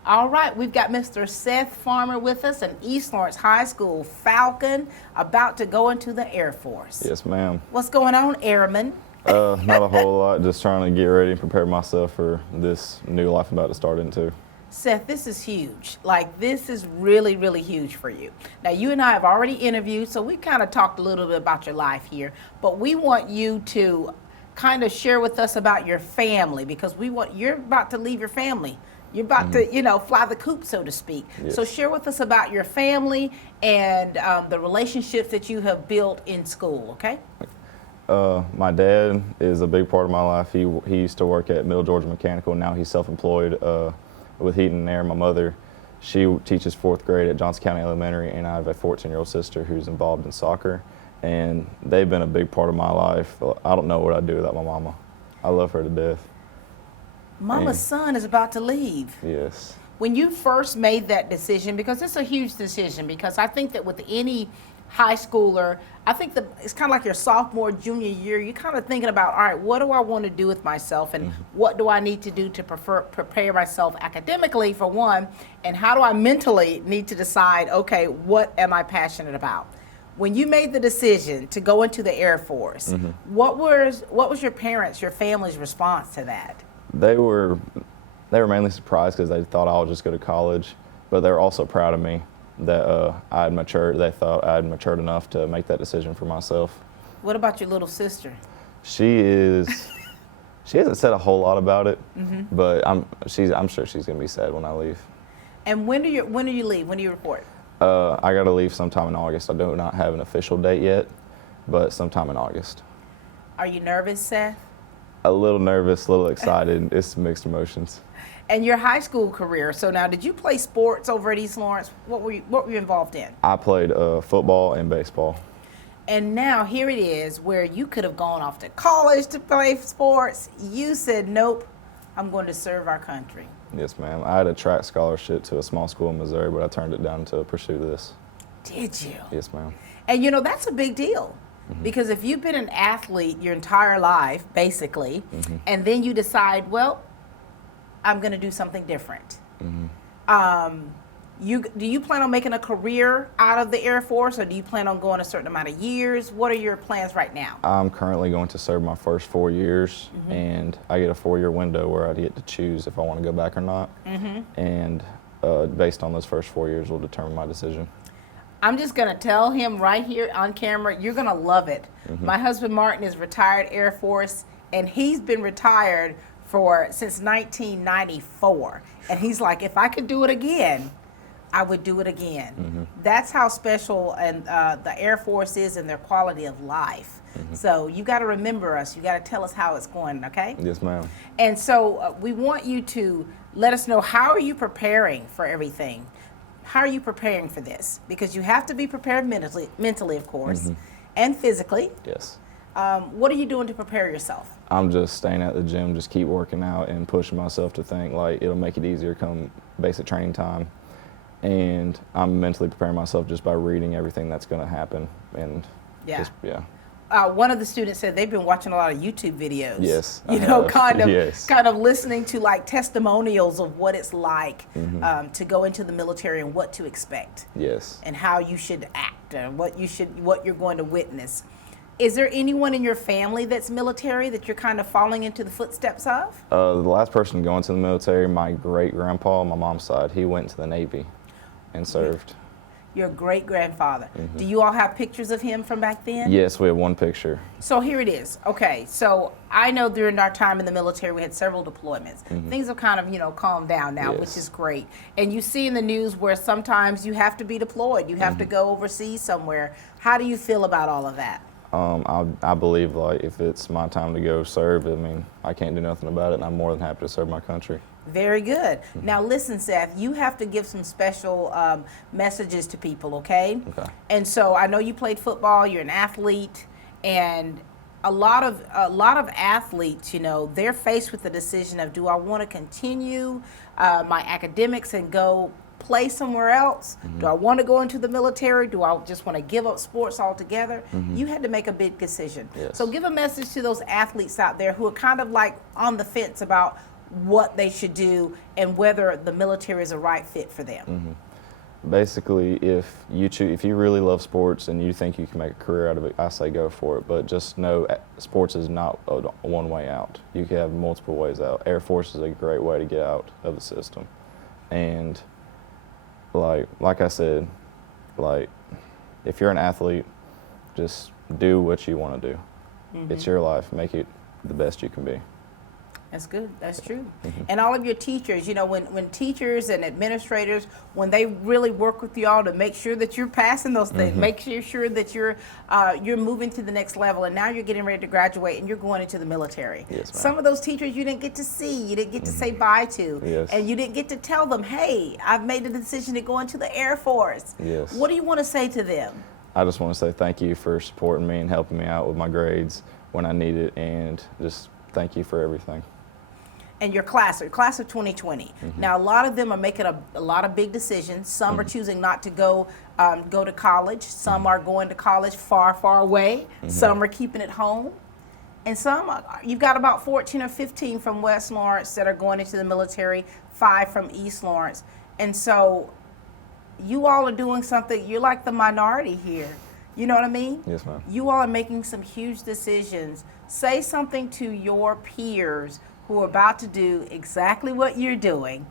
All right, we've got Mr. Seth Farmer with us, an East Lawrence High School Falcon, about to go into the Air Force. Yes, ma'am. What's going on, Airman? Not a whole lot, just trying to get ready and prepare myself for this new life I'm about to start into. Seth, this is huge. Like, this is really, really huge for you. Now, you and I have already interviewed, so we kind of talked a little bit about your life here, but we want you to kind of share with us about your family, because you're about to leave your family. You're about to, fly the coop, so to speak. Yes. So share with us about your family and the relationships that you have built in school, okay? My dad is a big part of my life. He used to work at Middle Georgia Mechanical, and now he's self-employed with heating and air. My mother, she teaches 4th grade at Johnson County Elementary, and I have a 14-year-old sister who's involved in soccer, and they've been a big part of my life. I don't know what I'd do without my mama. I love her to death. Mama's son is about to leave. Yes. When you first made that decision, because it's a huge decision, because I think that with any high schooler, I think that it's kind of like your sophomore, junior year, you're kind of thinking about, all right, what do I want to do with myself, and what do I need to do to prepare myself academically, for one, and how do I mentally need to decide, okay, what am I passionate about? When you made the decision to go into the Air Force, what was your parents, your family's response to that? They were mainly surprised because they thought I would just go to college, but they were also proud of me that I had matured. They thought I had matured enough to make that decision for myself. What about your little sister? She hasn't said a whole lot about it, but I'm sure she's gonna be sad when I leave. And when do you leave? When do you report? I gotta leave sometime in August. I do not have an official date yet, but sometime in August. Are you nervous, Seth? A little nervous, a little excited. It's mixed emotions. And your high school career, so now did you play sports over at East Lawrence? What were you involved in? I played football and baseball. And now here it is where you could have gone off to college to play sports. You said, nope, I'm going to serve our country. Yes, ma'am. I had a track scholarship to a small school in Missouri, but I turned it down to pursue this. Did you? Yes, ma'am. And that's a big deal. Because if you've been an athlete your entire life, basically, and then you decide, well, I'm going to do something different. Do you plan on making a career out of the Air Force, or do you plan on going a certain amount of years? What are your plans right now? I'm currently going to serve my first 4 years, and I get a 4-year window where I get to choose if I want to go back or not. And based on those first 4 years will determine my decision. I'm just going to tell him right here on camera, you're going to love it. My husband Martin is retired Air Force, and he's been retired since 1994. And he's like, if I could do it again, I would do it again. That's how special and the Air Force is in their quality of life. So you got to remember us. You got to tell us how it's going, okay? Yes, ma'am. And so we want you to let us know, how are you preparing for everything? How are you preparing for this? Because you have to be prepared mentally, of course, and physically. Yes. What are you doing to prepare yourself? I'm just staying at the gym, just keep working out and pushing myself to think like it'll make it easier come basic training time. And I'm mentally preparing myself just by reading everything that's going to happen. And one of the students said they've been watching a lot of YouTube videos. Yes. Kind of listening to like testimonials of what it's like to go into the military and what to expect. Yes. And how you should act and what you're going to witness. Is there anyone in your family that's military that you're kind of following into the footsteps of? The last person going to the military, my great-grandpa on my mom's side, he went to the Navy and served. Your great-grandfather. Do you all have pictures of him from back then? Yes, we have one picture. So here it is. Okay, so I know during our time in the military we had several deployments. Things have kind of, calmed down now, which is great. And you see in the news where sometimes you have to be deployed. You have to go overseas somewhere. How do you feel about all of that? I believe like if it's my time to go serve, I mean, I can't do nothing about it, and I'm more than happy to serve my country. Very good. Now listen, Seth, you have to give some special messages to people, okay? Okay. And so I know you played football, you're an athlete, and a lot of athletes, they're faced with the decision of, do I want to continue my academics and go play somewhere else? Do I want to go into the military? Do I just want to give up sports altogether? You had to make a big decision. Yes. So give a message to those athletes out there who are kind of like on the fence about what they should do and whether the military is a right fit for them. Basically, if you really love sports and you think you can make a career out of it, I say go for it. But just know sports is not a one way out. You can have multiple ways out. Air Force is a great way to get out of the system. And like I said, like if you're an athlete, just do what you want to do. It's your life. Make it the best you can be. That's good. That's true. And all of your teachers, you know, when teachers and administrators, when they really work with y'all to make sure that you're passing those things, make sure that you're moving to the next level, and now you're getting ready to graduate and you're going into the military. Yes, ma'am. Some of those teachers you didn't get to see, you didn't get to say bye to, Yes. and you didn't get to tell them, hey, I've made the decision to go into the Air Force. Yes. What do you want to say to them? I just want to say thank you for supporting me and helping me out with my grades when I need it, and just thank you for everything. And your class of 2020. Now, a lot of them are making a lot of big decisions. Some are choosing not to go to college. Some are going to college far, far away. Some are keeping it home. And some, you've got about 14 or 15 from West Lawrence that are going into the military, 5 from East Lawrence. And so you all are doing something, you're like the minority here. You know what I mean? Yes, ma'am. You all are making some huge decisions. Say something to your peers who are about to do exactly what you're doing.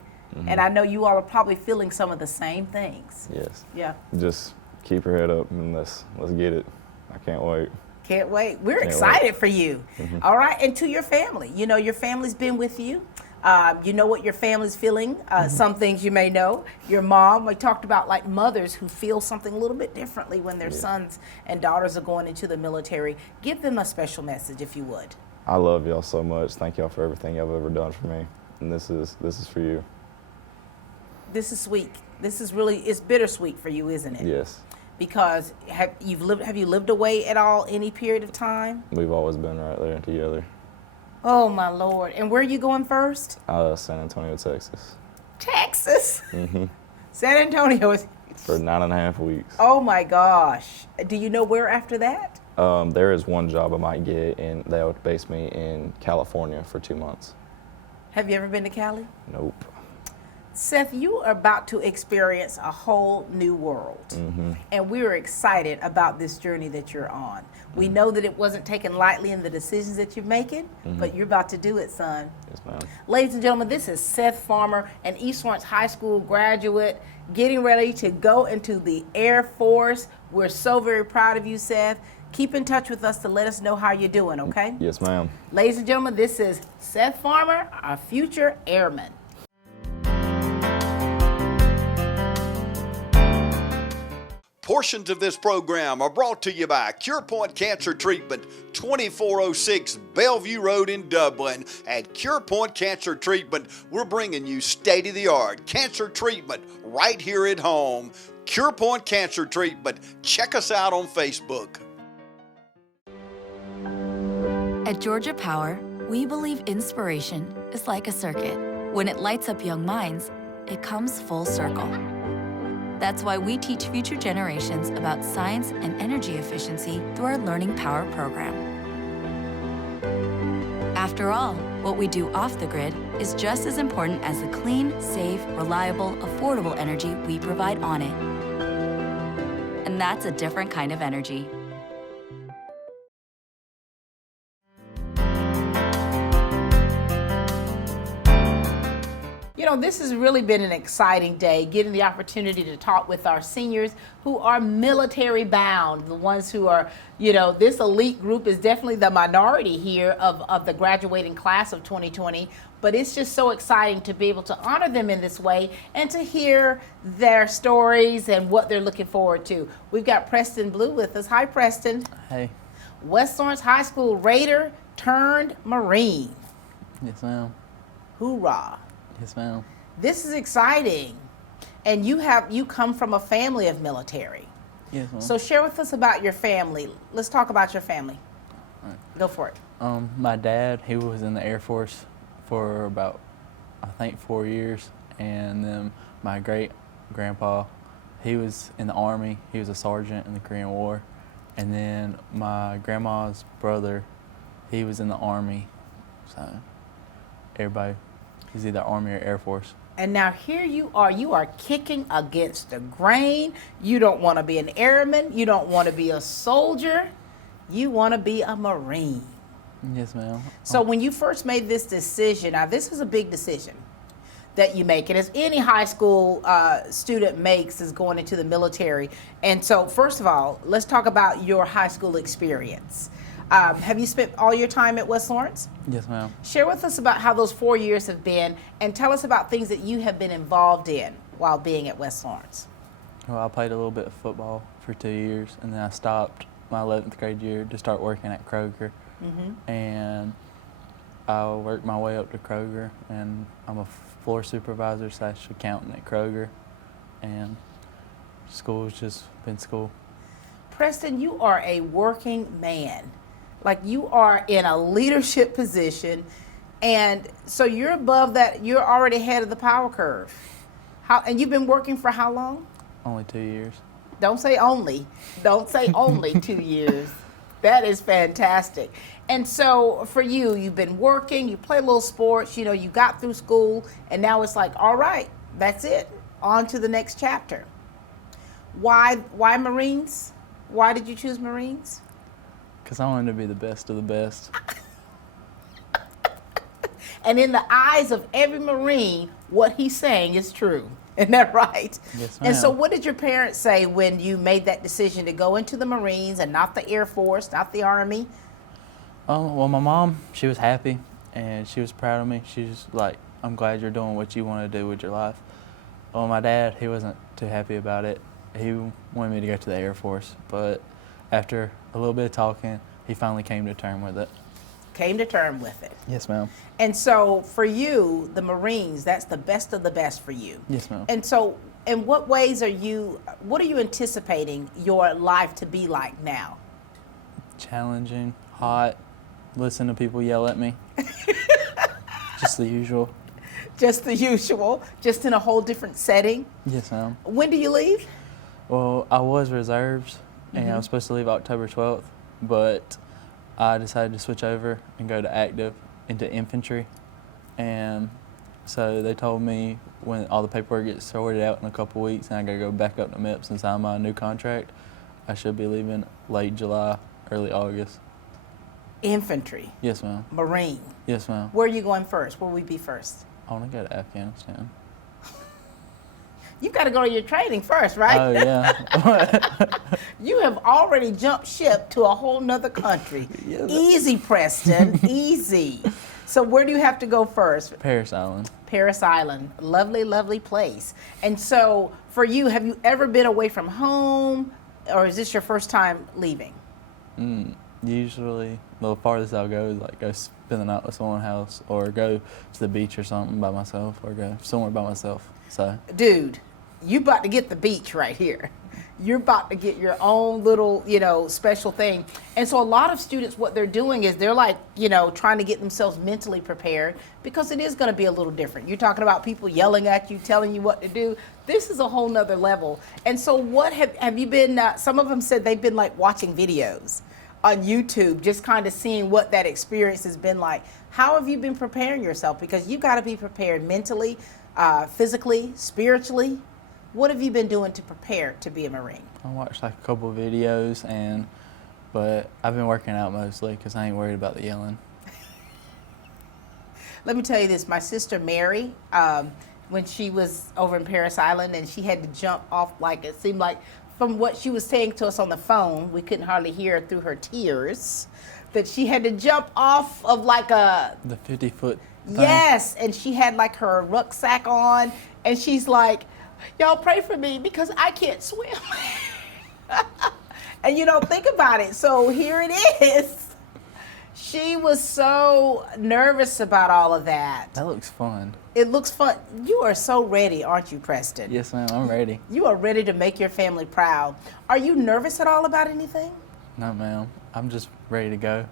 And I know you all are probably feeling some of the same things. Yes. Yeah. Just keep your head up and let's get it. I can't wait. Can't wait. We're Can't excited wait. for you. All right. And to your family, you know, your family's been with you. You know what your family's feeling. Some things you may know. Your mom, we talked about like mothers who feel something a little bit differently when their sons and daughters are going into the military. Give them a special message if you would. I love y'all so much. Thank y'all for everything y'all have ever done for me. And this is for you. This is sweet. This is really, it's bittersweet for you, isn't it? Yes. Because have you lived away at all any period of time? We've always been right there together. Oh my Lord. And where are you going first? San Antonio, Texas. Texas? San Antonio is... For 9.5 weeks. Oh my gosh. Do you know where after that? There is one job I might get, and they would base me in California for 2 months. Have you ever been to Cali? Nope. Seth, you are about to experience a whole new world. And we are excited about this journey that you're on. We know that it wasn't taken lightly in the decisions that you're making, but you're about to do it, son. Yes, ma'am. Ladies and gentlemen, this is Seth Farmer, an East Lawrence High School graduate, getting ready to go into the Air Force. We're so very proud of you, Seth. Keep in touch with us to let us know how you're doing, okay? Yes, ma'am. Ladies and gentlemen, this is Seth Farmer, our future airman. Portions of this program are brought to you by Cure Point Cancer Treatment, 2406 Bellevue Road in Dublin. At Cure Point Cancer Treatment, we're bringing you state-of-the-art cancer treatment right here at home. Cure Point Cancer Treatment. Check us out on Facebook. At Georgia Power, we believe inspiration is like a circuit. When it lights up young minds, it comes full circle. That's why we teach future generations about science and energy efficiency through our Learning Power program. After all, what we do off the grid is just as important as the clean, safe, reliable, affordable energy we provide on it. And that's a different kind of energy. You know, this has really been an exciting day, getting the opportunity to talk with our seniors who are military bound, the ones who are, you know, this elite group is definitely the minority here of the graduating class of 2020, but it's just so exciting to be able to honor them in this way and to hear their stories and what they're looking forward to. We've got Preston Blue with us. Hi, Preston. Hey. West Lawrence High School Raider turned Marine. Yes, ma'am. Hoorah. Yes, ma'am. This is exciting. And you come from a family of military. Yes, ma'am. So share with us about your family. Let's talk about your family. All right. Go for it. My dad, he was in the Air Force for about, I think, 4 years. And then my great-grandpa, he was in the Army. He was a sergeant in the Korean War. And then my grandma's brother, he was in the Army. So everybody is either Army or Air Force. And now here you are kicking against the grain. You don't want to be an airman. You don't want to be a soldier. You want to be a Marine. Yes, ma'am. So when you first made this decision, now this is a big decision. that you make, and as any high school student makes, is going into the military. And so, first of all, let's talk about your high school experience. Have you spent all your time at West Lawrence? Yes, ma'am. Share with us about how those 4 years have been, and tell us about things that you have been involved in while being at West Lawrence. Well, I played a little bit of football for 2 years, and then I stopped my 11th grade year to start working at Kroger. And I worked my way up to Kroger, and I'm a floor supervisor / accountant at Kroger, and school's just been school. Preston, you are a working man. Like, you are in a leadership position, and so you're above that, you're already ahead of the power curve. And you've been working for how long? Only 2 years. Don't say only. Don't say only 2 years. That is fantastic. And so for you, you've been working, you play little sports, you know, you got through school, and now it's like, all right, that's it. On to the next chapter. Why Marines? Why did you choose Marines? Because I wanted to be the best of the best. And in the eyes of every Marine, what he's saying is true. Isn't that right? Yes, ma'am. And so what did your parents say when you made that decision to go into the Marines and not the Air Force, not the Army? Well, my mom, she was happy, and she was proud of me. She was like, I'm glad you're doing what you want to do with your life. Well, my dad, he wasn't too happy about it. He wanted me to go to the Air Force, but after a little bit of talking, he finally came to terms with it. Came to terms with it. Yes, ma'am. And so for you, the Marines, that's the best of the best for you. Yes, ma'am. And so in what ways what are you anticipating your life to be like now? Challenging, hot, listen to people yell at me. Just the usual. Just the usual, just in a whole different setting? Yes, ma'am. When do you leave? Well, I was reserves, and I was supposed to leave October 12th, but I decided to switch over and go to active into infantry. And so they told me when all the paperwork gets sorted out in a couple weeks and I gotta go back up to MIPS and sign my new contract, I should be leaving late July, early August. Infantry? Yes, ma'am. Marine? Yes, ma'am. Where are you going first? Where will we be first? I want to go to Afghanistan. You've got to go to your training first, right? Oh, yeah. You have already jumped ship to a whole nother country. Yeah, Easy, Preston, easy. So where do you have to go first? Paris Island. Paris Island, lovely, lovely place. And so for you, have you ever been away from home, or is this your first time leaving? Usually, the farthest I'll go is like go spend the night with someone's house, or go to the beach or something by myself, or go somewhere by myself. So, dude, you about to get the beach right here. You're about to get your own little, special thing. And so a lot of students, what they're doing is they're like, trying to get themselves mentally prepared, because it is going to be a little different. You're talking about people yelling at you, telling you what to do. This is a whole nother level. And so what have you been, some of them said they've been like watching videos on YouTube, just kind of seeing what that experience has been like. How have you been preparing yourself? Because you got to be prepared mentally, physically, spiritually. What have you been doing to prepare to be a Marine? I watched like a couple of videos, but I've been working out mostly because I ain't worried about the yelling. Let me tell you this, my sister Mary, when she was over in Paris Island and she had to jump off, like it seemed like from what she was saying to us on the phone, we couldn't hardly hear her through her tears, that she had to jump off of like the 50-foot thing. Yes, and she had like her rucksack on, and she's like, y'all pray for me because I can't swim. And think about it. So here it is. She was so nervous about all of that. That looks fun. It looks fun. You are so ready, aren't you, Preston? Yes, ma'am, I'm ready. You are ready to make your family proud. Are you nervous at all about anything? No, ma'am. I'm just ready to go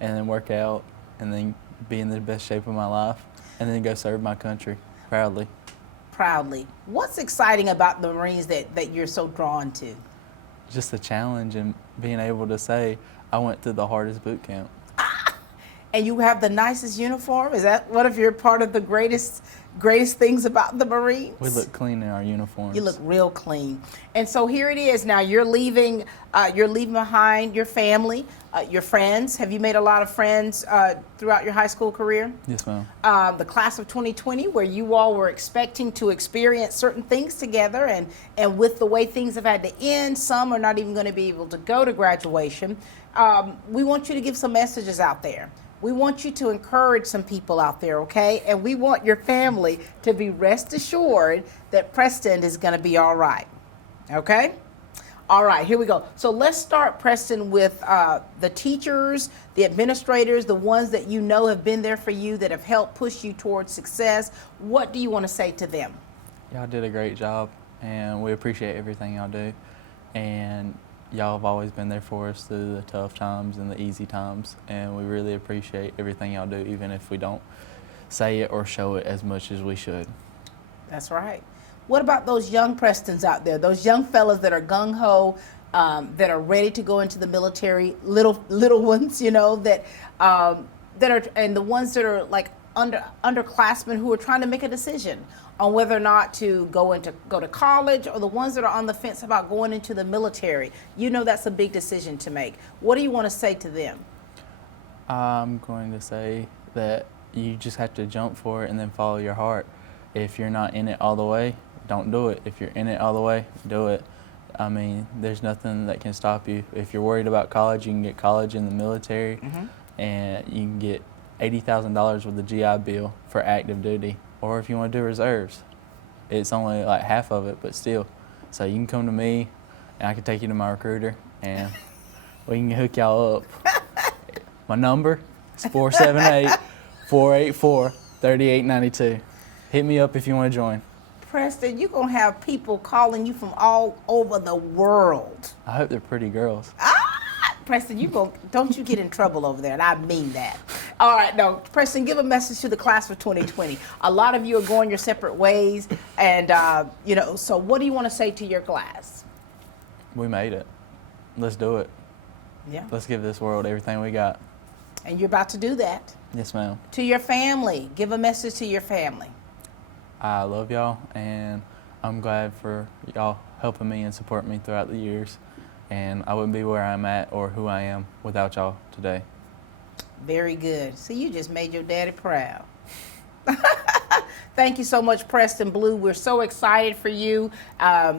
and then work out and then be in the best shape of my life and then go serve my country proudly. Proudly. What's exciting about the Marines that you're so drawn to? Just the challenge and being able to say, I went through the hardest boot camp. And you have the nicest uniform? Is that one of your part of the greatest things about the Marines? We look clean in our uniforms. You look real clean. And so here it is. Now you're leaving behind your family, your friends. Have you made a lot of friends throughout your high school career? Yes, ma'am. The class of 2020, where you all were expecting to experience certain things together, and with the way things have had to end, some are not even going to be able to go to graduation. We want you to give some messages out there. We want you to encourage some people out there, okay? And we want your family to be rest assured that Preston is going to be all right, okay? All right, here we go. So let's start, Preston, with the teachers, the administrators, the ones that you know have been there for you, that have helped push you towards success. What do you want to say to them? Y'all did a great job, and we appreciate everything y'all do. And y'all have always been there for us through the tough times and the easy times, and we really appreciate everything y'all do, even if we don't say it or show it as much as we should. That's right. What about those young Prestons out there, those young fellas that are gung-ho, that are ready to go into the military, little ones, you know, that are, and the ones that are like underclassmen who are trying to make a decision on whether or not to go to college, or the ones that are on the fence about going into the military? You know that's a big decision to make. What do you want to say to them? I'm going to say that you just have to jump for it and then follow your heart. If you're not in it all the way, don't do it. If you're in it all the way, do it. I mean, there's nothing that can stop you. If you're worried about college, you can get college in the military, and you can get $80,000 with the GI Bill for active duty. Or if you want to do reserves, it's only like half of it, but still. So you can come to me, and I can take you to my recruiter, and we can hook y'all up. My number is 478-484-3892. Hit me up if you want to join. Preston, you're going to have people calling you from all over the world. I hope they're pretty girls. Preston, don't you get in trouble over there, and I mean that. All right, no, Preston, give a message to the class of 2020. A lot of you are going your separate ways, and you know, so what do you want to say to your class? We made it. Let's do it. Yeah. Let's give this world everything we got. And you're about to do that. Yes, ma'am. To your family, give a message to your family. I love y'all, and I'm glad for y'all helping me and supporting me throughout the years. And I wouldn't be where I'm at or who I am without y'all today. Very good. So you just made your daddy proud. Thank you so much, Preston Blue. We're so excited for you.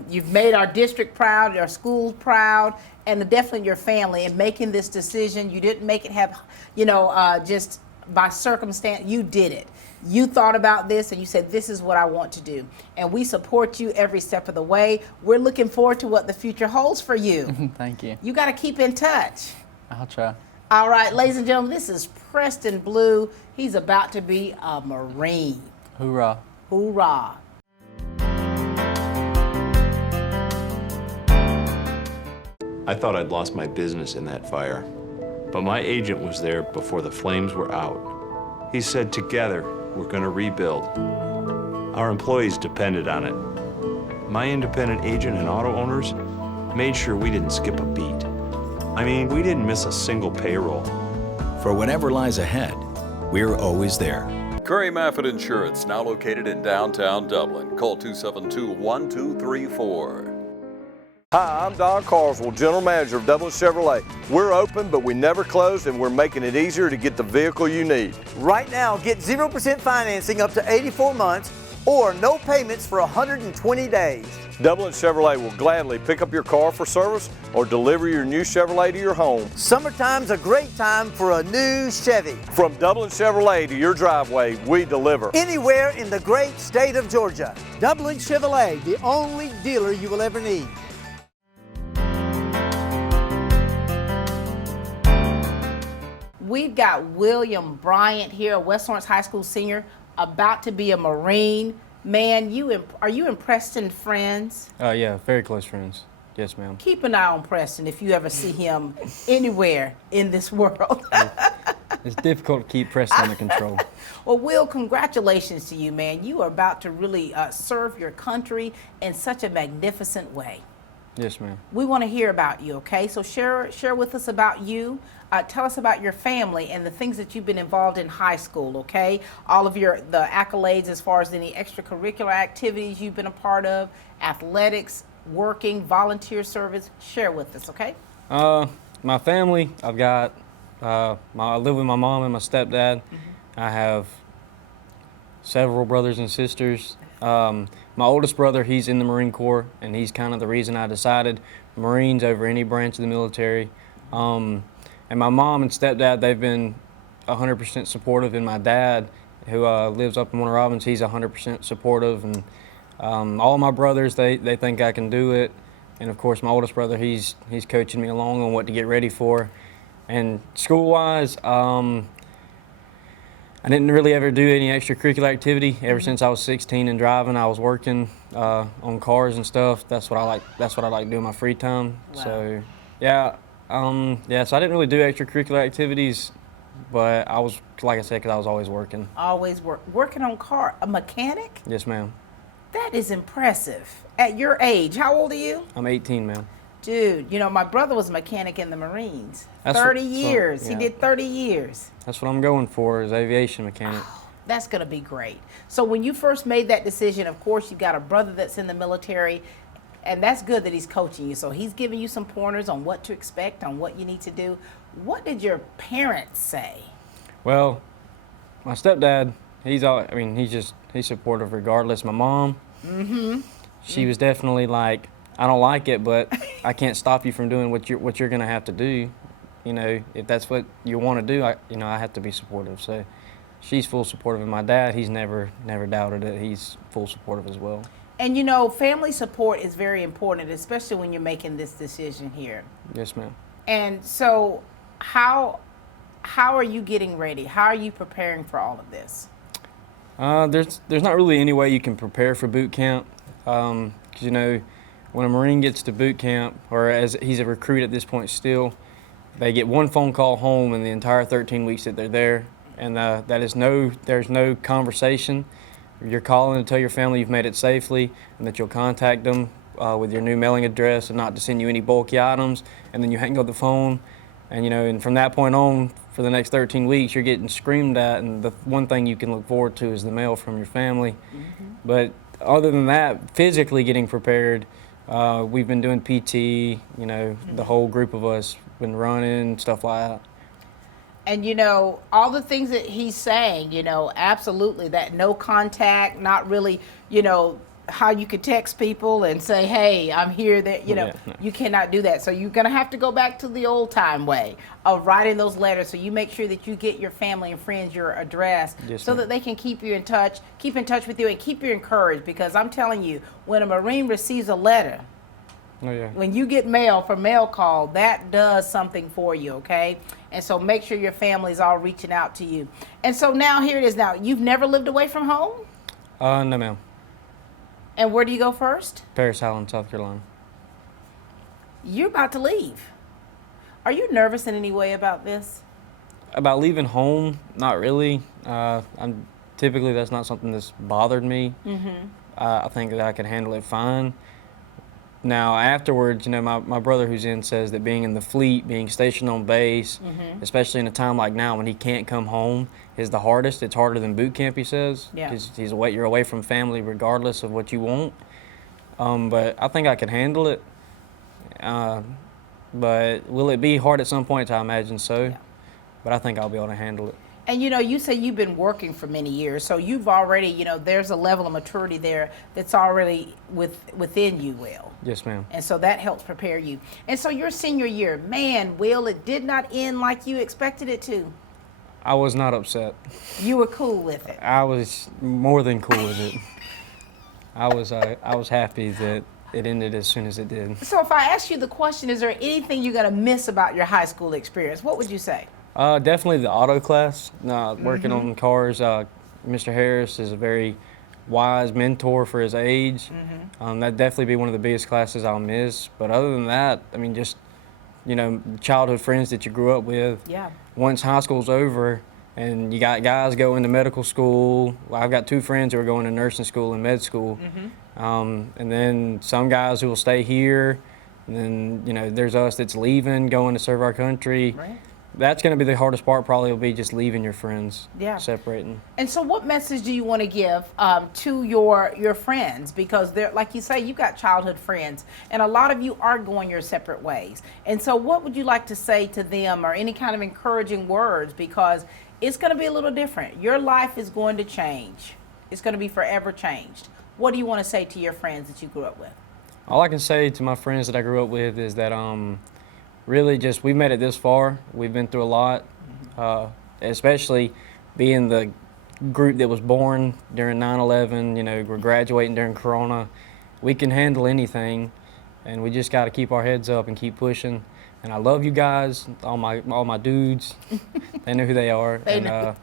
You've made our district proud, our schools proud, and definitely your family in making this decision. You didn't make it have, you know, just by circumstance. You did it. You thought about this and you said, this is what I want to do. And we support you every step of the way. We're looking forward to what the future holds for you. Thank you. You got to keep in touch. I'll try. All right, ladies and gentlemen, this is Preston Blue. He's about to be a Marine. Hoorah. Hoorah. I thought I'd lost my business in that fire, but my agent was there before the flames were out. He said, together, we're gonna rebuild. Our employees depended on it. My independent agent and auto owners made sure we didn't skip a beat. I mean, we didn't miss a single payroll. For whatever lies ahead, we're always there. Curry Maffett Insurance, now located in downtown Dublin. Call 272-1234. Hi, I'm Don Carswell, General Manager of Dublin Chevrolet. We're open, but we never close, and we're making it easier to get the vehicle you need. Right now, get 0% financing up to 84 months or no payments for 120 days. Dublin Chevrolet will gladly pick up your car for service or deliver your new Chevrolet to your home. Summertime's a great time for a new Chevy. From Dublin Chevrolet to your driveway, we deliver. Anywhere in the great state of Georgia. Dublin Chevrolet, the only dealer you will ever need. We've got William Bryant here, a West Lawrence High School senior, about to be a Marine. Man, are you and Preston friends? Yeah, very close friends. Yes, ma'am. Keep an eye on Preston if you ever see him anywhere in this world. It's difficult to keep Preston under control. Well, Will, congratulations to you, man. You are about to really serve your country in such a magnificent way. Yes, ma'am. We want to hear about you, okay? So share with us about you. Tell us about your family and the things that you've been involved in high school, okay? All of the accolades as far as any extracurricular activities you've been a part of, athletics, working, volunteer service. Share with us, okay? My family, I've got, I live with my mom and my stepdad. I have several brothers and sisters. My oldest brother, he's in the Marine Corps, and he's kind of the reason I decided Marines over any branch of the military. And my mom and stepdad, they've been 100% supportive, and my dad, who lives up in Warner Robins, he's 100% supportive. And all my brothers, they think I can do it. And of course, my oldest brother, he's coaching me along on what to get ready for. And school-wise, I didn't really ever do any extracurricular activity. Ever since I was 16 and driving, I was working on cars and stuff. That's what I like. That's what I like doing in my free time. Wow. So, yeah. So I didn't really do extracurricular activities, but I was, like I said, because I was always working. Always working on car, a mechanic? Yes, ma'am. That is impressive. At your age, how old are you? I'm 18, ma'am. Dude, you know, my brother was a mechanic in the Marines. That's 30 what- so, years. yeah. He did 30 years. That's what I'm going for, is aviation mechanic. That's going to be great. So when you first made that decision, of course, you've got a brother that's in the military, and that's good that he's coaching you. So he's giving you some pointers on what to expect, on what you need to do. What did your parents say? Well, my stepdad, he's supportive regardless. My mom, she was definitely like, I don't like it, but I can't stop you from doing what you're gonna have to do. You know, if that's what you want to do, I have to be supportive. So she's full supportive, and my dad, he's never doubted it. He's full supportive as well. And you know, family support is very important, especially when you're making this decision here. Yes, ma'am. And so how are you getting ready? How are you preparing for all of this? There's not really any way you can prepare for boot camp. 'Cause, you know, when a Marine gets to boot camp, or as he's a recruit at this point still, they get one phone call home in the entire 13 weeks that they're there, and there's no conversation. You're calling to tell your family you've made it safely and that you'll contact them with your new mailing address and not to send you any bulky items, and then you hang up the phone. And you know, and from that point on, for the next 13 weeks, you're getting screamed at, and the one thing you can look forward to is the mail from your family. But other than that, physically getting prepared, we've been doing PT, you know, the whole group of us been running, stuff like that. And you know, all the things that he's saying, you know, absolutely, that no contact, not really, you know, how you could text people and say, hey, I'm here, that, you know, you cannot do that. So you're going to have to go back to the old time way of writing those letters. So you make sure that you get your family and friends your address, so that they can keep in touch with you and keep you encouraged. Because I'm telling you, when a Marine receives a letter, when you get mail from mail call, that does something for you, okay? And so make sure your family's all reaching out to you. And so now here it is. Now, you've never lived away from home? No, ma'am. And where do you go first? Paris Island, South Carolina. You're about to leave. Are you nervous in any way about this? About leaving home, not really. Typically that's not something that's bothered me. I think that I can handle it fine. Now afterwards, you know, my brother who's in says that being in the fleet, being stationed on base, especially in a time like now when he can't come home, is the hardest. It's harder than boot camp, he says. Yeah. You're away from family regardless of what you want. But I think I can handle it. But will it be hard at some point? I imagine so. Yeah. But I think I'll be able to handle it. And you know, you say you've been working for many years, so you've already, you know, there's a level of maturity there that's already within you, Will. Yes, ma'am. And so that helps prepare you. And so your senior year, man, Will, it did not end like you expected it to. I was not upset. You were cool with it. I was more than cool with it. I was happy that it ended as soon as it did. So if I ask you the question, is there anything you're going to miss about your high school experience? What would you say? Definitely the auto class. Working on cars. Mr. Harris is a very wise mentor for his age. That'd definitely be one of the biggest classes I'll miss. But other than that, I mean, just, you know, childhood friends that you grew up with. Yeah. Once high school's over and you got guys going to medical school. Well, I've got two friends who are going to nursing school and med school. And then some guys who will stay here And then, you know, there's us that's leaving, going to serve our country. Right. That's going to be the hardest part, probably will be just leaving your friends, Yeah. separating. And so what message do you want to give to your friends? Because they're, like you say, you've got childhood friends, and a lot of you are going your separate ways. And so what would you like to say to them, or any kind of encouraging words? Because it's going to be a little different. Your life is going to change. It's going to be forever changed. What do you want to say to your friends that you grew up with? All I can say to my friends that I grew up with is that really just we've made it this far. We've been through a lot, especially being the group that was born during 9/11. You know, we're graduating during Corona. We can handle anything, and we just got to keep our heads up and keep pushing. And I love you guys, all my dudes. They know who they are. They know.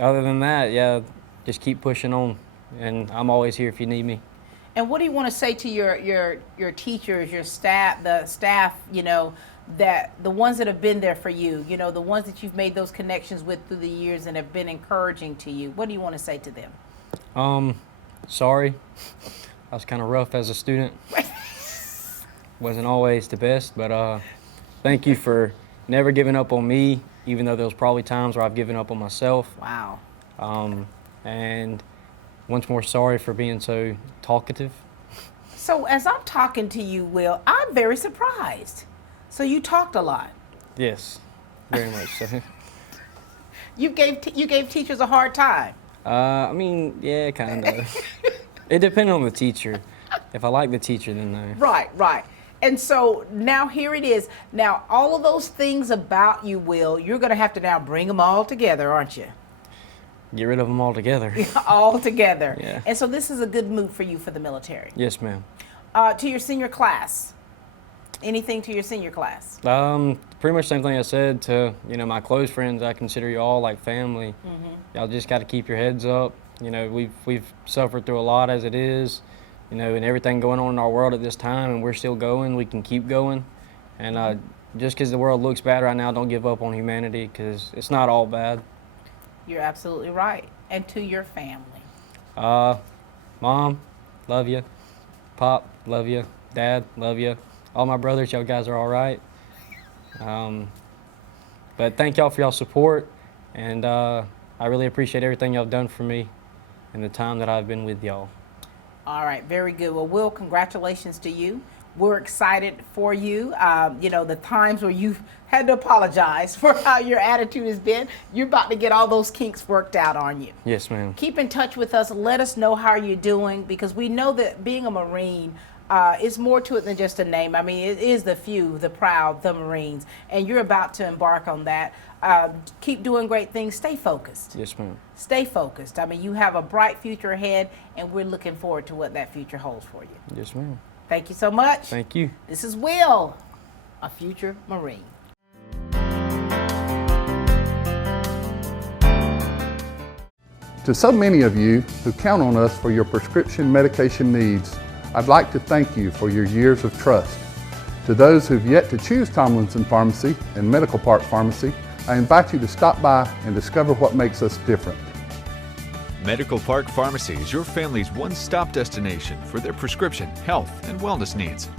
Other than that, yeah, just keep pushing on. And I'm always here if you need me. And what do you want to say to your teachers, your staff, the staff, you know, that the ones that have been there for you, you know, the ones that you've made those connections with through the years and have been encouraging to you? What do you want to say to them? Sorry. I was kind of rough as a student. Wasn't always the best, but thank you for never giving up on me, even though there was probably times where I've given up on myself. Wow. And once more, sorry for being so talkative. So as I'm talking to you, Will, I'm very surprised. So you talked a lot. Yes, very much so. You gave teachers a hard time. I mean, yeah, kind of. It depended on the teacher. If I like the teacher, then no. Right, right. And so now here it is. Now, all of those things about you, Will, you're going to have to now bring them all together, aren't you? Get rid of them altogether. All together. Yeah. And so this is a good move for you for the military. Yes, ma'am. To your senior class. Anything to your senior class? Pretty much same thing I said to, you know, my close friends. I consider you all like family. Y'all just got to keep your heads up. You know, we've suffered through a lot as it is, you know, and everything going on in our world at this time, and we're still going. We can keep going. And just because the world looks bad right now, don't give up on humanity, because it's not all bad. You're absolutely right. And to your family. Mom, love you. Pop, love you. Dad, love you. All my brothers, y'all guys are all right. But thank y'all for y'all support, and I really appreciate everything y'all done for me in the time that I've been with y'all. All right, very good. Well, Will, congratulations to you. We're excited for you. You know, the times where you've had to apologize for how your attitude has been, you're about to get all those kinks worked out on you. Yes, ma'am. Keep in touch with us. Let us know how you're doing, because we know that being a Marine is more to it than just a name. I mean, it is the few, the proud, the Marines, and you're about to embark on that. Keep doing great things. Stay focused. Yes, ma'am. Stay focused. I mean, you have a bright future ahead, and we're looking forward to what that future holds for you. Yes, ma'am. Thank you so much. Thank you. This is Will, a future Marine. To so many of you who count on us for your prescription medication needs, I'd like to thank you for your years of trust. To those who've yet to choose Tomlinson Pharmacy and Medical Park Pharmacy, I invite you to stop by and discover what makes us different. Medical Park Pharmacy is your family's one-stop destination for their prescription, health, and wellness needs.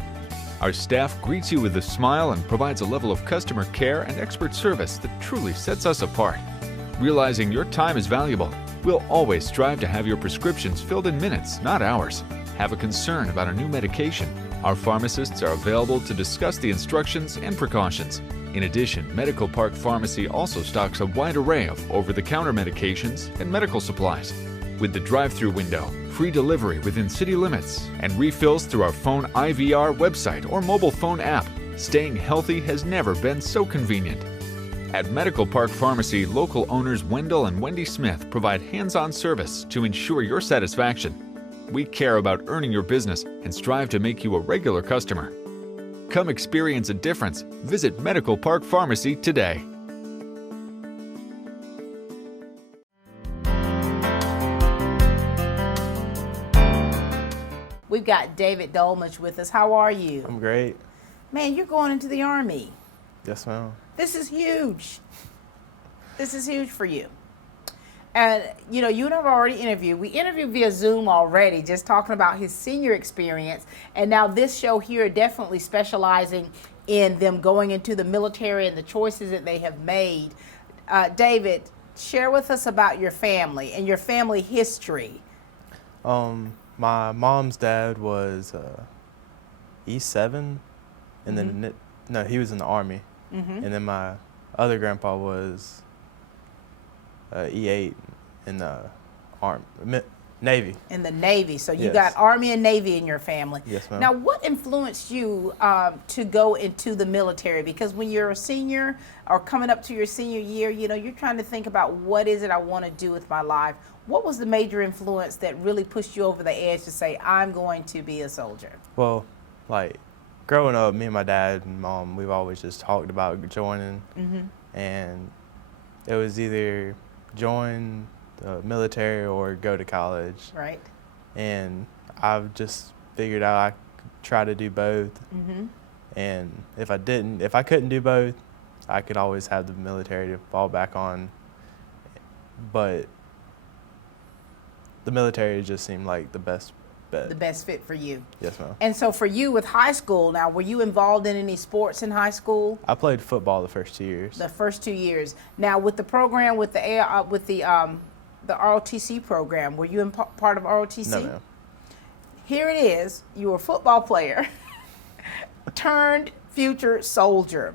Our staff greets you with a smile and provides a level of customer care and expert service that truly sets us apart. Realizing your time is valuable, we'll always strive to have your prescriptions filled in minutes, not hours. Have a concern about a new medication? Our pharmacists are available to discuss the instructions and precautions. In addition, Medical Park Pharmacy also stocks a wide array of over-the-counter medications and medical supplies. With the drive-through window, free delivery within city limits, and refills through our phone IVR website or mobile phone app, staying healthy has never been so convenient. At Medical Park Pharmacy, local owners Wendell and Wendy Smith provide hands-on service to ensure your satisfaction. We care about earning your business and strive to make you a regular customer. Come experience a difference. Visit Medical Park Pharmacy today. We've got David Dolmich with us. How are you? I'm great. Man, you're going into the Army. Yes, ma'am. This is huge. This is huge for you. And, you know, you and I have already interviewed. We interviewed via Zoom already, just talking about his senior experience. And now this show here definitely specializing in them going into the military and the choices that they have made. David, share with us about your family and your family history. My mom's dad was E7, and then, no, he was in the Army. And then my other grandpa was E8 in the Navy. In the Navy. So you Yes. got Army and Navy in your family. Yes, ma'am. Now, what influenced you to go into the military? Because when you're a senior or coming up to your senior year, you know, you're trying to think about what is it I want to do with my life. What was the major influence that really pushed you over the edge to say, I'm going to be a soldier? Well, like, growing up, me and my dad and mom, we've always just talked about joining. And it was either join the military or go to college. Right. And I've just figured out I could try to do both. And if I couldn't do both, I could always have the military to fall back on. But the military just seemed like the best bet. The best fit for you. Yes, ma'am. And so for you with high school now, were you involved in any sports in high school? I played football the first 2 years. The first 2 years. Now with the program, with the ROTC program, were you part of ROTC? No, ma'am. Here it is. You were a football player turned future soldier.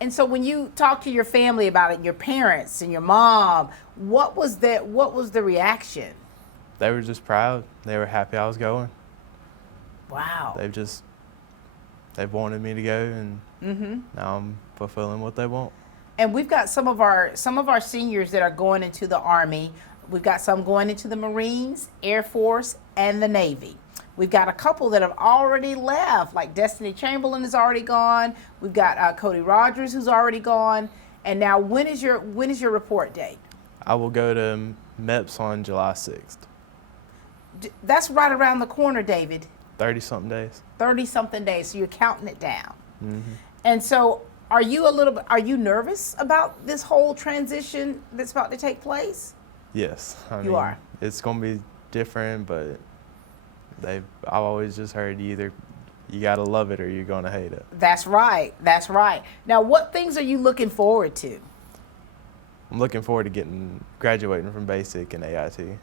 And so when you talk to your family about it, your parents and your mom, what was the reaction? They were just proud. They were happy I was going. Wow. They've wanted me to go, and now I'm fulfilling what they want. And we've got some of our seniors that are going into the Army. We've got some going into the Marines, Air Force, and the Navy. We've got a couple that have already left, like Destiny Chamberlain is already gone. We've got Cody Rogers who's already gone. And now, when is your report date? I will go to MEPS on July 6th. That's right around the corner, David. 30-something days. 30-something days, so you're counting it down. And so, are you nervous about this whole transition that's about to take place? Yes. I You mean, are. It's going to be different, but I've always just heard you got to love it or you're going to hate it. That's right. That's right. Now, what things are you looking forward to? I'm looking forward to graduating from basic and AIT.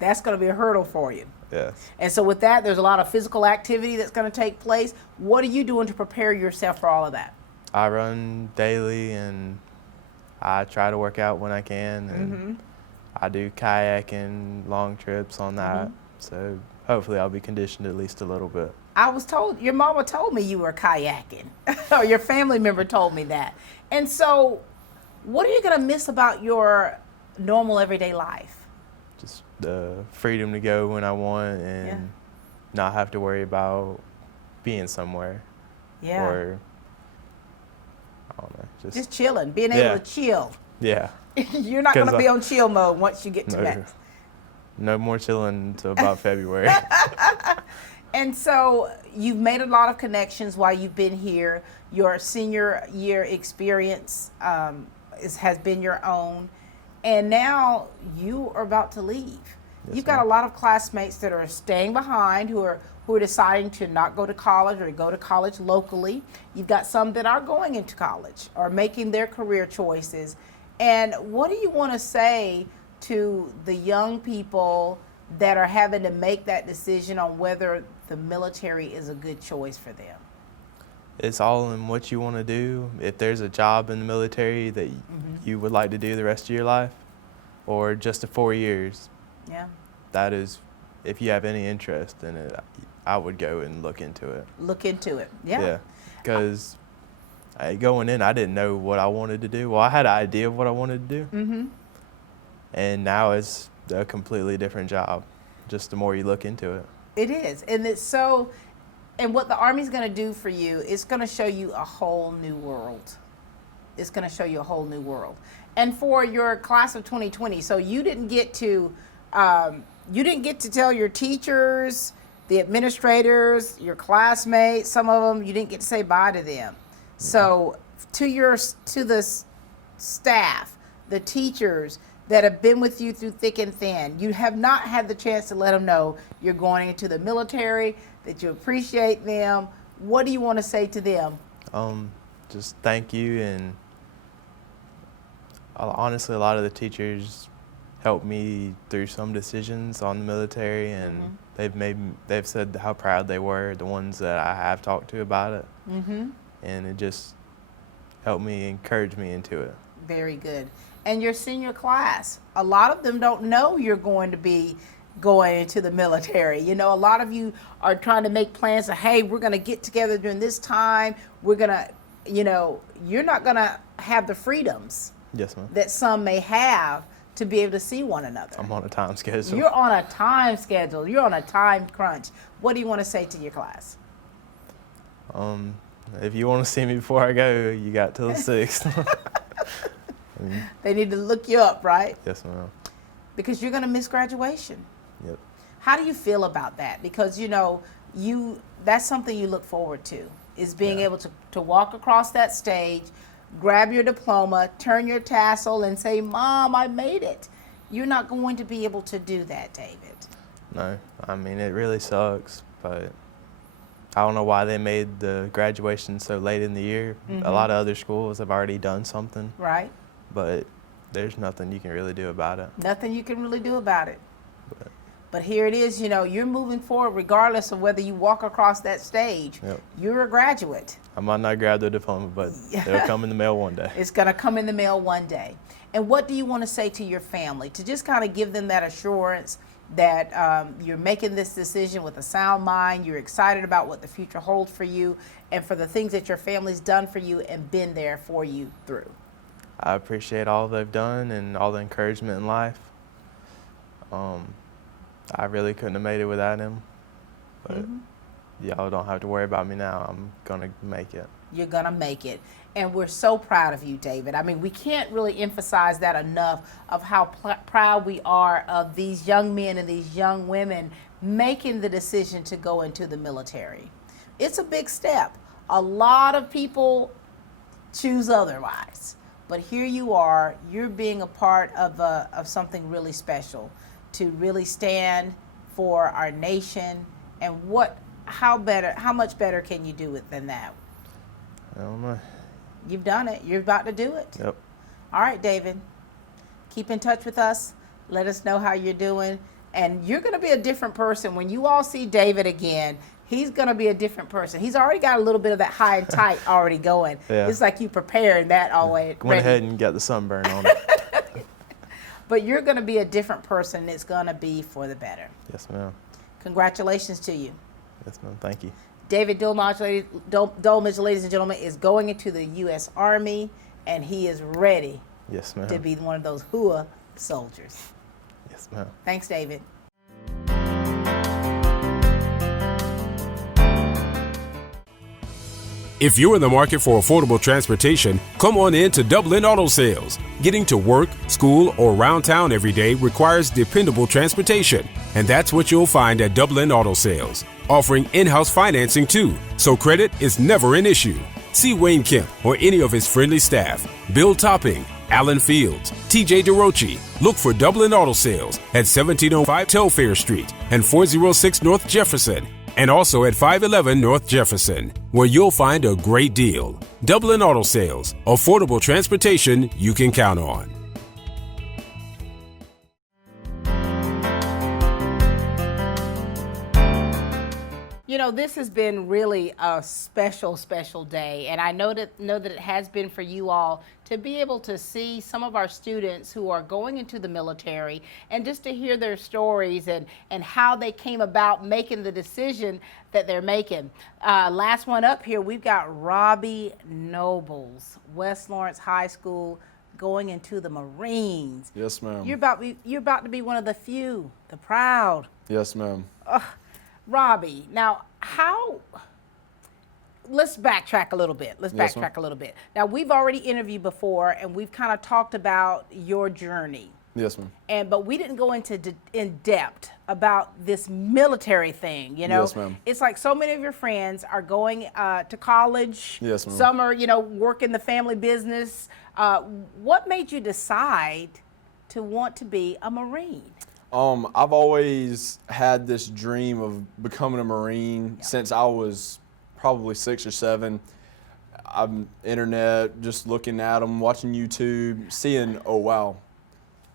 That's going to be a hurdle for you. Yes. And so with that, there's a lot of physical activity that's going to take place. What are you doing to prepare yourself for all of that? I run daily, and I try to work out when I can, and I do kayaking, long trips on that. So hopefully I'll be conditioned at least a little bit. I was told, your mama told me you were kayaking, or your family member told me that. And so what are you going to miss about your normal everyday life? Just the freedom to go when I want and not have to worry about being somewhere. Yeah. Or, I don't know. Just chilling, being able to chill. Yeah. You're not going to be on chill mode once you get to MEPS. No more chilling until about February. And so you've made a lot of connections while you've been here. Your senior year experience has been your own. And now you are about to leave. Yes, You've got a lot of classmates that are staying behind who are deciding to not go to college or go to college locally. You've got some that are going into college or making their career choices. And what do you want to say to the young people that are having to make that decision on whether the military is a good choice for them? It's all in what you want to do. If there's a job in the military that you would like to do the rest of your life, or just the 4 years, that is, if you have any interest in it, I would go and look into it. Look into it, yeah. Yeah, because going in, I didn't know what I wanted to do. Well, I had an idea of what I wanted to do, and now it's a completely different job, just the more you look into it. It is, and it's so. And what the Army's going to do for you, it's going to show you a whole new world. It's going to show you a whole new world. And for your class of 2020, so you didn't get to tell your teachers, the administrators, your classmates, some of them, you didn't get to say bye to them. So to the staff, the teachers, that have been with you through thick and thin. You have not had the chance to let them know you're going into the military, that you appreciate them. What do you want to say to them? Just thank you, and honestly, a lot of the teachers helped me through some decisions on the military, and they've said how proud they were, the ones that I have talked to about it, and it just helped me, encourage me into it. Very good. And your senior class, a lot of them don't know you're going to be going into the military. You know, a lot of you are trying to make plans of, hey, we're going to get together during this time. We're going to, you know, you're not going to have the freedoms Yes, ma'am. that some may have to be able to see one another. I'm on a time schedule. You're on a time schedule. You're on a time crunch. What do you want to say to your class? If you want to see me before I go, you got till the 6th. They need to look you up, right? Yes, ma'am. Because you're going to miss graduation. Yep. How do you feel about that? Because, you know, that's something you look forward to, is being able to walk across that stage, grab your diploma, turn your tassel, and say, Mom, I made it. You're not going to be able to do that, David. No, I mean, it really sucks, but I don't know why they made the graduation so late in the year. A lot of other schools have already done something. Right. But there's nothing you can really do about it. Nothing you can really do about it. But here it is, you know, you're moving forward regardless of whether you walk across that stage. Yep. You're a graduate. I might not grab the diploma, but it'll come in the mail one day. It's going to come in the mail one day. And what do you want to say to your family to just kind of give them that assurance that you're making this decision with a sound mind, you're excited about what the future holds for you, and for the things that your family's done for you and been there for you through? I appreciate all they've done and all the encouragement in life. I really couldn't have made it without him, but y'all don't have to worry about me now. I'm gonna make it. You're gonna make it. And we're so proud of you, David. I mean, we can't really emphasize that enough of how proud we are of these young men and these young women making the decision to go into the military. It's a big step. A lot of people choose otherwise. But here you are, you're being a part of something really special, to really stand for our nation. And how much better can you do it than that? I don't know. You've done it. You're about to do it. Yep. All right, David. Keep in touch with us. Let us know how you're doing. And you're going to be a different person. When you all see David again, he's going to be a different person. He's already got a little bit of that high and tight already going. Yeah. It's like you prepared that already. Went ahead and got the sunburn on it. But you're going to be a different person. It's going to be for the better. Yes, ma'am. Congratulations to you. Yes, ma'am. Thank you. David Dolmage, ladies and gentlemen, is going into the U.S. Army, and he is ready Yes, ma'am. to be one of those HUA soldiers. Yes, ma'am. Thanks, David. If you're in the market for affordable transportation, come on in to Dublin Auto Sales. Getting to work, school, or around town every day requires dependable transportation, and that's what you'll find at Dublin Auto Sales. Offering in-house financing too, so credit is never an issue. See Wayne Kemp or any of his friendly staff. Bill Topping, Alan Fields, TJ DeRochi. Look for Dublin Auto Sales at 1705 Telfair Street and 406 North Jefferson, and also at 511 North Jefferson, where you'll find a great deal. Dublin Auto Sales, affordable transportation you can count on. You know, this has been really a special, special day, and I know that it has been for you all to be able to see some of our students who are going into the military and just to hear their stories and how they came about making the decision that they're making. Last one up here, we've got Robbie Nobles, West Lawrence High School, going into the Marines. Yes, ma'am. You're about to be one of the few, the proud. Yes, ma'am. Robbie, now let's backtrack a little bit. Yes, ma'am. Now, we've already interviewed before, and we've kind of talked about your journey. Yes, ma'am. But we didn't go into in depth about this military thing, you know? Yes, ma'am. It's like so many of your friends are going to college. Yes, ma'am. Some are, working the family business. What made you decide to want to be a Marine? I've always had this dream of becoming a Marine since I was probably 6 or 7. I'm internet, just looking at them, watching YouTube, seeing, oh wow,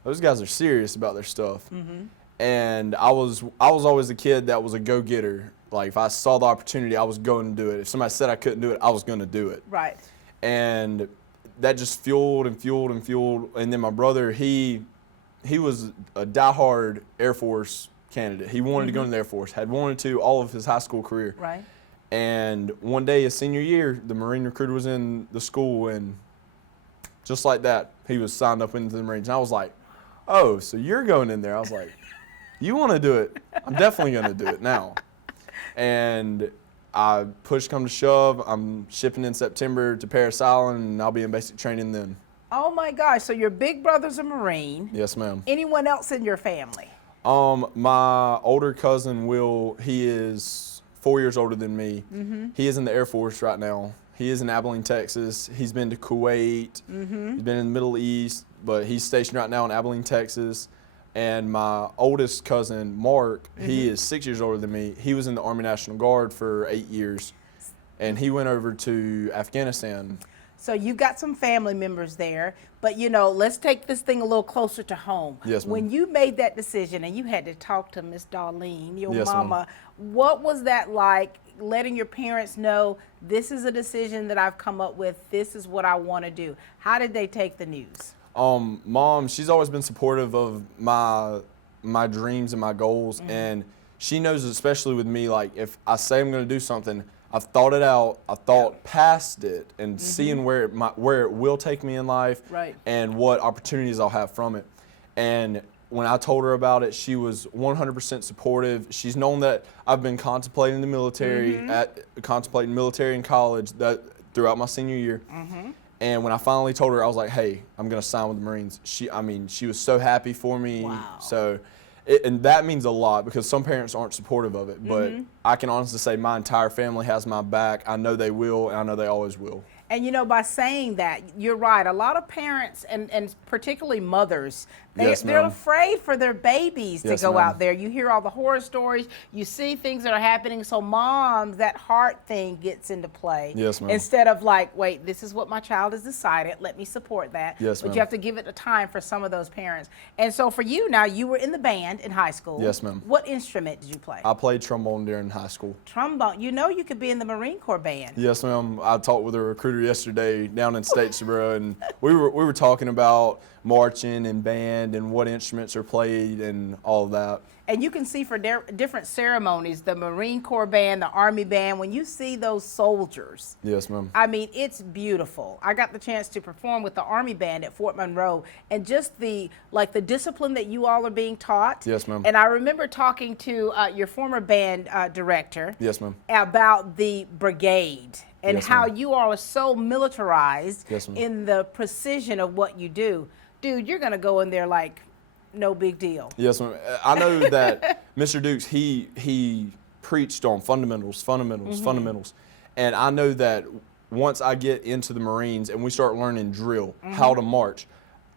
those guys are serious about their stuff. And I was always the kid that was a go-getter. Like if I saw the opportunity, I was going to do it. If somebody said I couldn't do it, I was going to do it. Right. And that just fueled and fueled and fueled. And then my brother, he was a diehard Air Force candidate. He wanted to go in the Air Force, had wanted to all of his high school career. Right. And one day, his senior year, the Marine recruiter was in the school, and just like that, he was signed up into the Marines. And I was like, oh, so you're going in there? I was like, you want to do it? I'm definitely going to do it now. And I push come to shove. I'm shipping in September to Parris Island, and I'll be in basic training then. Oh my gosh, so your big brother's a Marine. Yes, ma'am. Anyone else in your family? My older cousin Will, he is 4 years older than me. He is in the Air Force right now. He is in Abilene, Texas. He's been to Kuwait. He's been in the Middle East, but he's stationed right now in Abilene, Texas. And my oldest cousin, Mark, he is 6 years older than me. He was in the Army National Guard for 8 years, and he went over to Afghanistan. So you got some family members there, but you know, let's take this thing a little closer to home. Yes, ma'am. When you made that decision and you had to talk to Miss Darlene, your Yes, mama, what was that like, letting your parents know, this is a decision that I've come up with, this is what I want to do? How did they take the news? Mom, she's always been supportive of my dreams and my goals, and she knows, especially with me, like if I say I'm going to do something, I've thought it out, I've thought past it, and seeing where it will take me in life, and what opportunities I'll have from it. And when I told her about it, she was 100% supportive. She's known that I've been contemplating the military, contemplating military in college throughout my senior year. And when I finally told her, I was like, hey, I'm going to sign with the Marines. She was so happy for me. Wow. So, and that means a lot because some parents aren't supportive of it. But I can honestly say my entire family has my back. I know they will, and I know they always will. And you know, by saying that, you're right. A lot of parents, and particularly mothers, they're afraid for their babies to go out there. You hear all the horror stories, you see things that are happening. So moms, that heart thing gets into play. Yes, ma'am. Instead of like, wait, this is what my child has decided, let me support that. Yes, but ma'am. you have to give it a time for some of those parents. And so for you now, you were in the band in high school. Yes, ma'am. What instrument did you play? I played trombone during high school. Trombone. You know you could be in the Marine Corps band. Yes, ma'am. I talked with a recruiter yesterday down in Statesboro, and we were talking about marching and band and what instruments are played and all of that. And you can see for different ceremonies, the Marine Corps band, the Army band, when you see those soldiers. Yes, ma'am. I mean, it's beautiful. I got the chance to perform with the Army band at Fort Monroe, and just the discipline that you all are being taught. Yes, ma'am. And I remember talking to your former band director. Yes, ma'am. About the brigade and Yes, how ma'am. you all are so militarized Yes, ma'am. in the precision of what you do. Dude, you're going to go in there like no big deal. Yes, ma'am. I know that Mr. Dukes, he preached on fundamentals. And I know that once I get into the Marines and we start learning drill, how to march,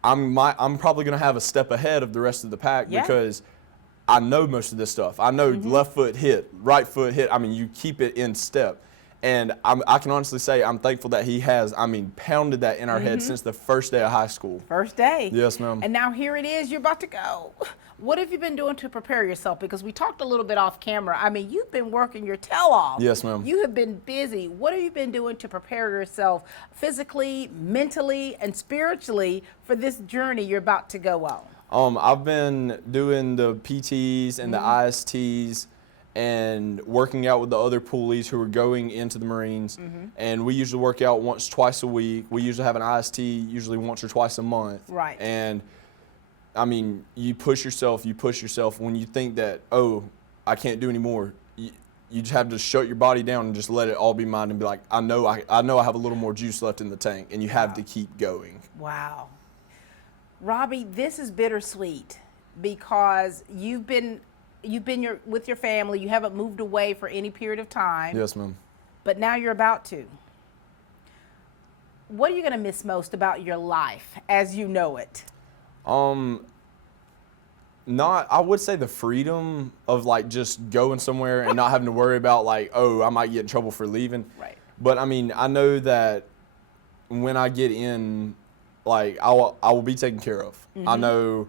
I'm probably going to have a step ahead of the rest of the pack because I know most of this stuff. I know left foot hit, right foot hit. I mean, you keep it in step. And I can honestly say I'm thankful that he has, pounded that in our head since the first day of high school. First day. Yes, ma'am. And now here it is, you're about to go. What have you been doing to prepare yourself? Because we talked a little bit off camera. I mean, you've been working your tail off. Yes, ma'am. You have been busy. What have you been doing to prepare yourself physically, mentally, and spiritually for this journey you're about to go on? I've been doing the PTs and the ISTs and working out with the other poolies who are going into the Marines. And we usually work out once, twice a week. We usually have an IST usually once or twice a month. Right. And I mean, you push yourself when you think that, oh, I can't do anymore. You just have to shut your body down and just let it all be mine and be like, I know I have a little more juice left in the tank, and you have to keep going. Wow. Robbie, this is bittersweet because you've been with your family. You haven't moved away for any period of time. Yes, ma'am. But now you're about to. What are you going to miss most about your life as you know it? I would say the freedom of like just going somewhere and not having to worry about like, oh, I might get in trouble for leaving. Right. But I mean, I know that when I get in, like I will be taken care of. I know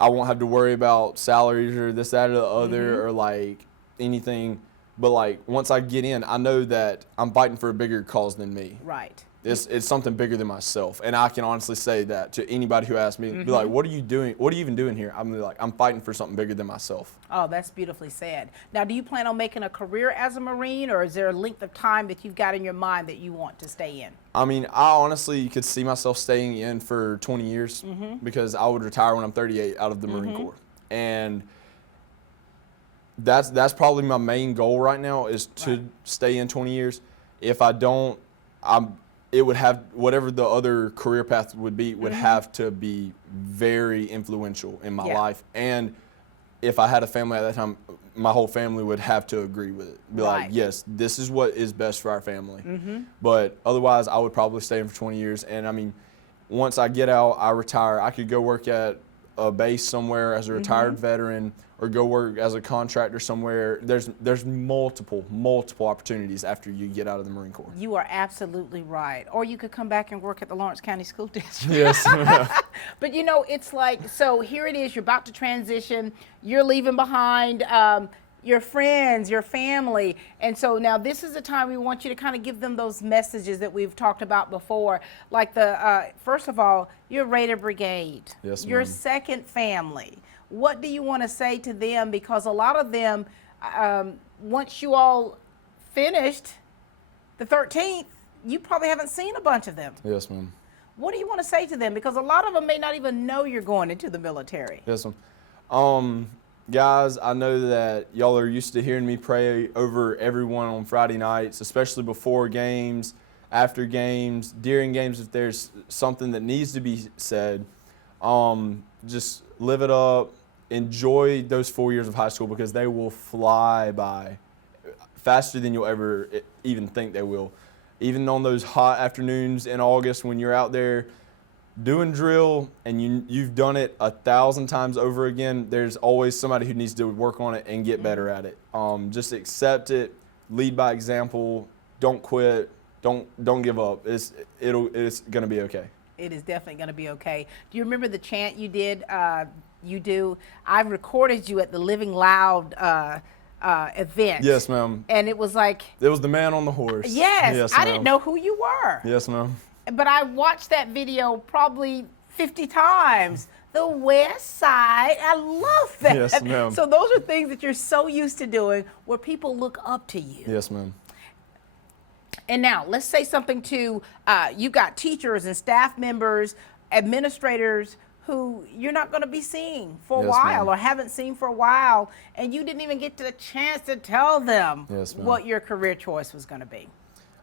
I won't have to worry about salaries or this, that, or the other, or like anything. But like once I get in, I know that I'm fighting for a bigger cause than me. Right. It's something bigger than myself, and I can honestly say that to anybody who asks me, be like, "What are you doing? What are you even doing here?" I'm like, "I'm fighting for something bigger than myself." Oh, that's beautifully said. Now, do you plan on making a career as a Marine, or is there a length of time that you've got in your mind that you want to stay in? I mean, I honestly could see myself staying in for 20 years because I would retire when I'm 38 out of the Marine Corps, and that's probably my main goal right now is to stay in 20 years. If I don't, it would have, whatever the other career path would be, would have to be very influential in my life. And if I had a family at that time, my whole family would have to agree with it. Be like, yes, this is what is best for our family. But otherwise, I would probably stay in for 20 years. And I mean, once I get out, I retire, I could go work at a base somewhere as a retired veteran, or go work as a contractor somewhere. There's multiple opportunities after you get out of the Marine Corps. You are absolutely right. Or you could come back and work at the Lawrence County School District. Yes. But you know, it's like, so here it is, you're about to transition, you're leaving behind your friends, your family, and so now this is the time we want you to kind of give them those messages that we've talked about before, like the, first of all, your Raider Brigade, your second family. What do you want to say to them? Because a lot of them, once you all finished the 13th, you probably haven't seen a bunch of them. Yes, ma'am. What do you want to say to them? Because a lot of them may not even know you're going into the military. Yes, ma'am. Guys, I know that y'all are used to hearing me pray over everyone on Friday nights, especially before games, after games, during games if there's something that needs to be said. Just live it up. Enjoy those 4 years of high school because they will fly by faster than you'll ever even think they will. Even on those hot afternoons in August when you're out there doing drill and you've done it 1,000 times over again, there's always somebody who needs to work on it and get better at it. Just accept it, lead by example, don't quit, don't give up. It's gonna be okay. It is definitely gonna be okay. Do you remember the chant you did? I recorded you at the Living Loud event. Yes, ma'am. And it was like, it was the man on the horse. Yes, I didn't know who you were. Yes, ma'am. But I watched that video probably 50 times. The West Side, I love that. Yes, ma'am. So those are things that you're so used to doing where people look up to you. Yes, ma'am. And now let's say something to, you got teachers and staff members, administrators who you're not going to be seeing for a while or haven't seen for a while, and you didn't even get the chance to tell them what your career choice was going to be.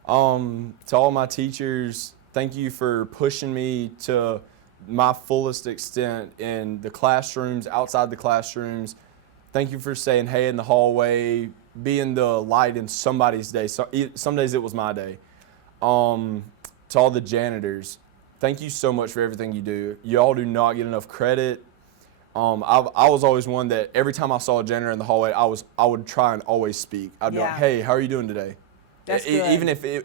To all my teachers, thank you for pushing me to my fullest extent in the classrooms, outside the classrooms. Thank you for saying hey in the hallway, being the light in somebody's day. So, some days it was my day. To all the janitors, thank you so much for everything you do. Y'all do not get enough credit. I was always one that every time I saw a janitor in the hallway, I would try and always speak. I'd be like, hey, how are you doing today? That's good.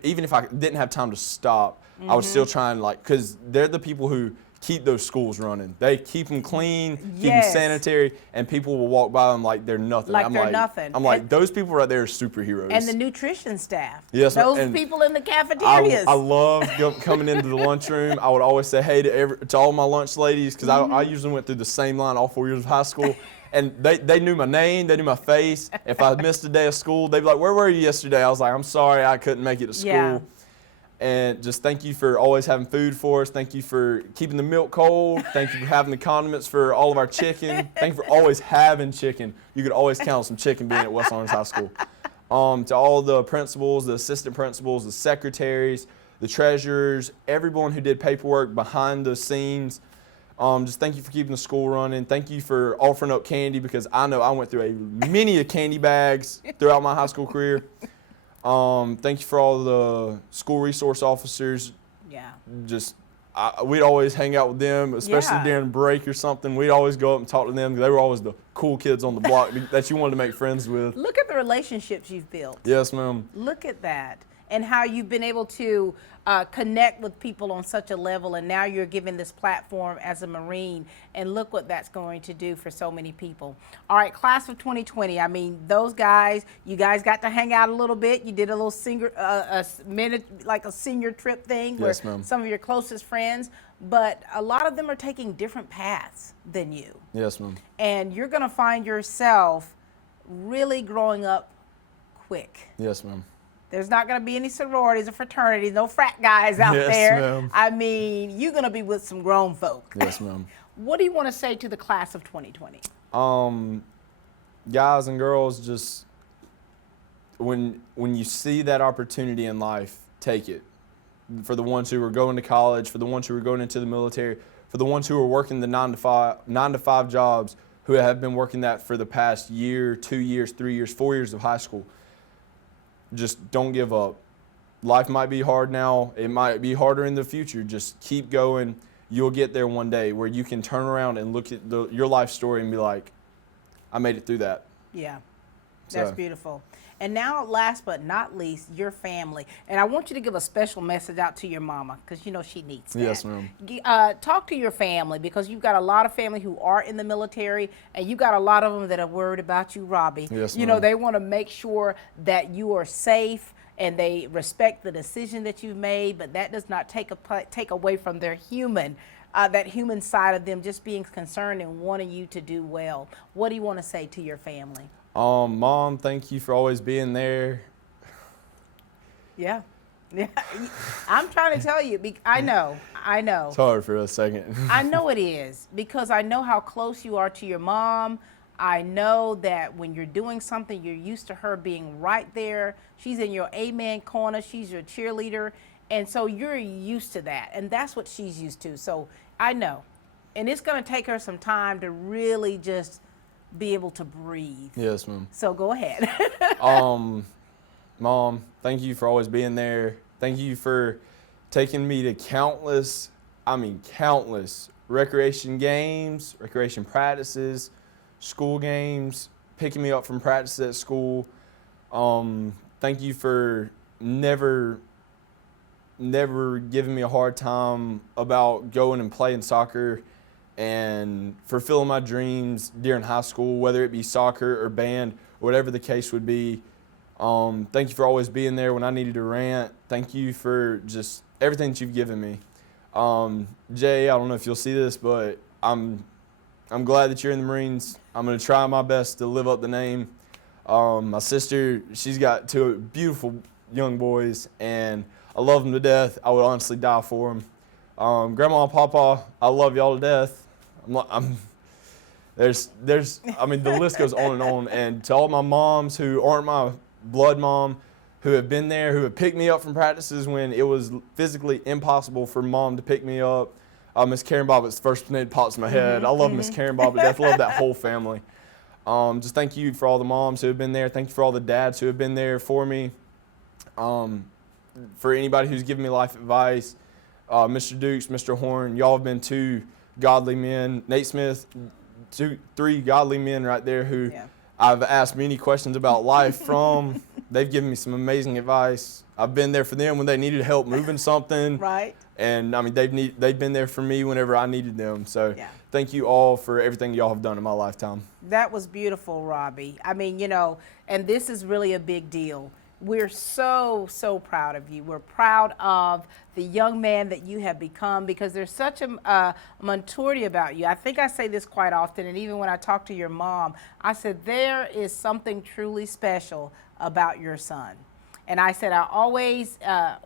Even if I didn't have time to stop, I would still try and because they're the people who keep those schools running. They keep them clean, keep them sanitary, and people will walk by them like they're nothing. Like they're nothing. I'm like, those people right there are superheroes. And the nutrition staff. Yes, those people in the cafeterias. I love coming into the lunchroom. I would always say hey to all my lunch ladies because I usually went through the same line all 4 years of high school. And they knew my name, they knew my face. If I missed a day of school, they'd be like, where were you yesterday? I was like, I'm sorry, I couldn't make it to school. Yeah. And just thank you for always having food for us. Thank you for keeping the milk cold. Thank you for having the condiments for all of our chicken. Thank you for always having chicken. You could always count on some chicken being at West Lawrence High School. To all the principals, the assistant principals, the secretaries, the treasurers, everyone who did paperwork behind the scenes, just thank you for keeping the school running. Thank you for offering up candy because I know I went through many candy bags throughout my high school career. Thank you for all the school resource officers. Yeah. Just, we'd always hang out with them, especially during break or something. We'd always go up and talk to them. They were always the cool kids on the block that you wanted to make friends with. Look at the relationships you've built. Yes, ma'am. Look at that. And how you've been able to connect with people on such a level, and now you're given this platform as a Marine, and look what that's going to do for so many people. All right, class of 2020, I mean, those guys, you guys got to hang out a little bit. You did a little like a senior trip thing where some of your closest friends, but a lot of them are taking different paths than you. Yes, ma'am. And you're gonna find yourself really growing up quick. Yes, ma'am. There's not going to be any sororities or fraternities, no frat guys out there. Ma'am. I mean, you're going to be with some grown folk. Yes, ma'am. What do you want to say to the class of 2020? Guys and girls, just when you see that opportunity in life, take it. For the ones who are going to college, for the ones who are going into the military, for the ones who are working the 9 to 5 jobs, who have been working that for the past year, 2 years, 3 years, 4 years of high school. Just don't give up. Life might be hard now. It might be harder in the future. Just keep going. You'll get there one day where you can turn around and look at your life story and be like, I made it through that. Yeah, that's beautiful. And now, last but not least, your family. And I want you to give a special message out to your mama, because you know she needs that. Yes, ma'am. Talk to your family, because you've got a lot of family who are in the military, and you got a lot of them that are worried about you, Robbie. Yes, you know, they want to make sure that you are safe, and they respect the decision that you've made, but that does not take away from their human, that human side of them just being concerned and wanting you to do well. What do you want to say to your family? Mom, thank you for always being there. Yeah. I'm trying to tell you, I know. It's hard for a second. I know it is, because I know how close you are to your mom. I know that when you're doing something, you're used to her being right there. She's in your amen corner. She's your cheerleader. And so you're used to that. And that's what she's used to. So I know. And it's going to take her some time to really just be able to breathe. Yes, ma'am. So go ahead. Mom, thank you for always being there. Thank you for taking me to countless recreation games, recreation practices, school games, picking me up from practice at school. Thank you for never giving me a hard time about going and playing soccer and fulfilling my dreams during high school, whether it be soccer or band, whatever the case would be. Thank you for always being there when I needed to rant. Thank you for just everything that you've given me. Jay, I don't know if you'll see this, but I'm glad that you're in the Marines. I'm going to try my best to live up the name. My sister, she's got 2 beautiful young boys, and I love them to death. I would honestly die for them. Grandma and Papa, I love y'all to death. The list goes on and on. And to all my moms who aren't my blood mom, who have been there, who have picked me up from practices when it was physically impossible for mom to pick me up. Miss Karen Bobbitt's first name pops in my head. I love Miss Karen Bobbitt to death. Love that whole family. Just thank you for all the moms who have been there. Thank you for all the dads who have been there for me. For anybody who's given me life advice, Mr. Dukes, Mr. Horn, y'all have been 2 godly men. Nate Smith, 3 godly men right there who I've asked many questions about life from. They've given me some amazing advice. I've been there for them when they needed help moving something. Right. And I mean, they've been there for me whenever I needed them. So thank you all for everything y'all have done in my lifetime. That was beautiful, Robbie. I mean, you know, and this is really a big deal. We're so, so proud of you. We're proud of the young man that you have become, because there's such a maturity about you. I think I say this quite often, and even when I talk to your mom, I said, there is something truly special about your son. And I said,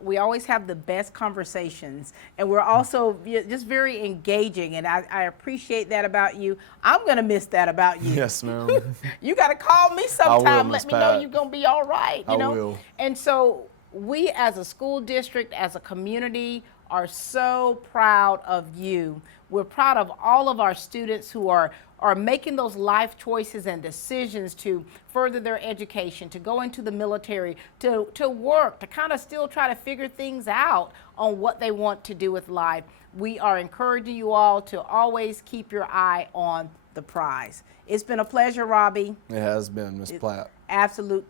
we always have the best conversations, and we're also just very engaging, and I appreciate that about you. I'm going to miss that about you. Yes, ma'am. You got to call me sometime. Miss Let me know you're going to be all right. You know? I will. And so we as a school district, as a community, are so proud of you. We're proud of all of our students who are are making those life choices and decisions to further their education, to go into the military, to work, to kind of still try to figure things out on what they want to do with life, we are encouraging you all to always keep your eye on the prize. It's been a pleasure, Robbie. It has been, Ms. Platt. Absolute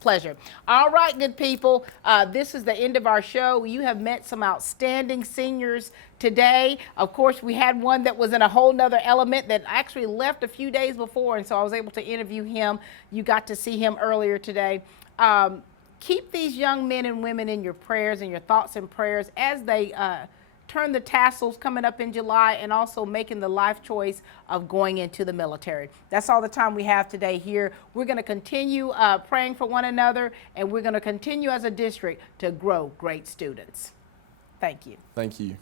pleasure. All right, good people, this is the end of our show. You have met some outstanding seniors today. Of course, we had one that was in a whole nother element that actually left a few days before, and so I was able to interview him. You got to see him earlier today. Keep these young men and women in your prayers and your thoughts and prayers as they turn the tassels coming up in July and also making the life choice of going into the military. That's all the time we have today here. We're going to continue praying for one another, and we're going to continue as a district to grow great students. Thank you. Thank you.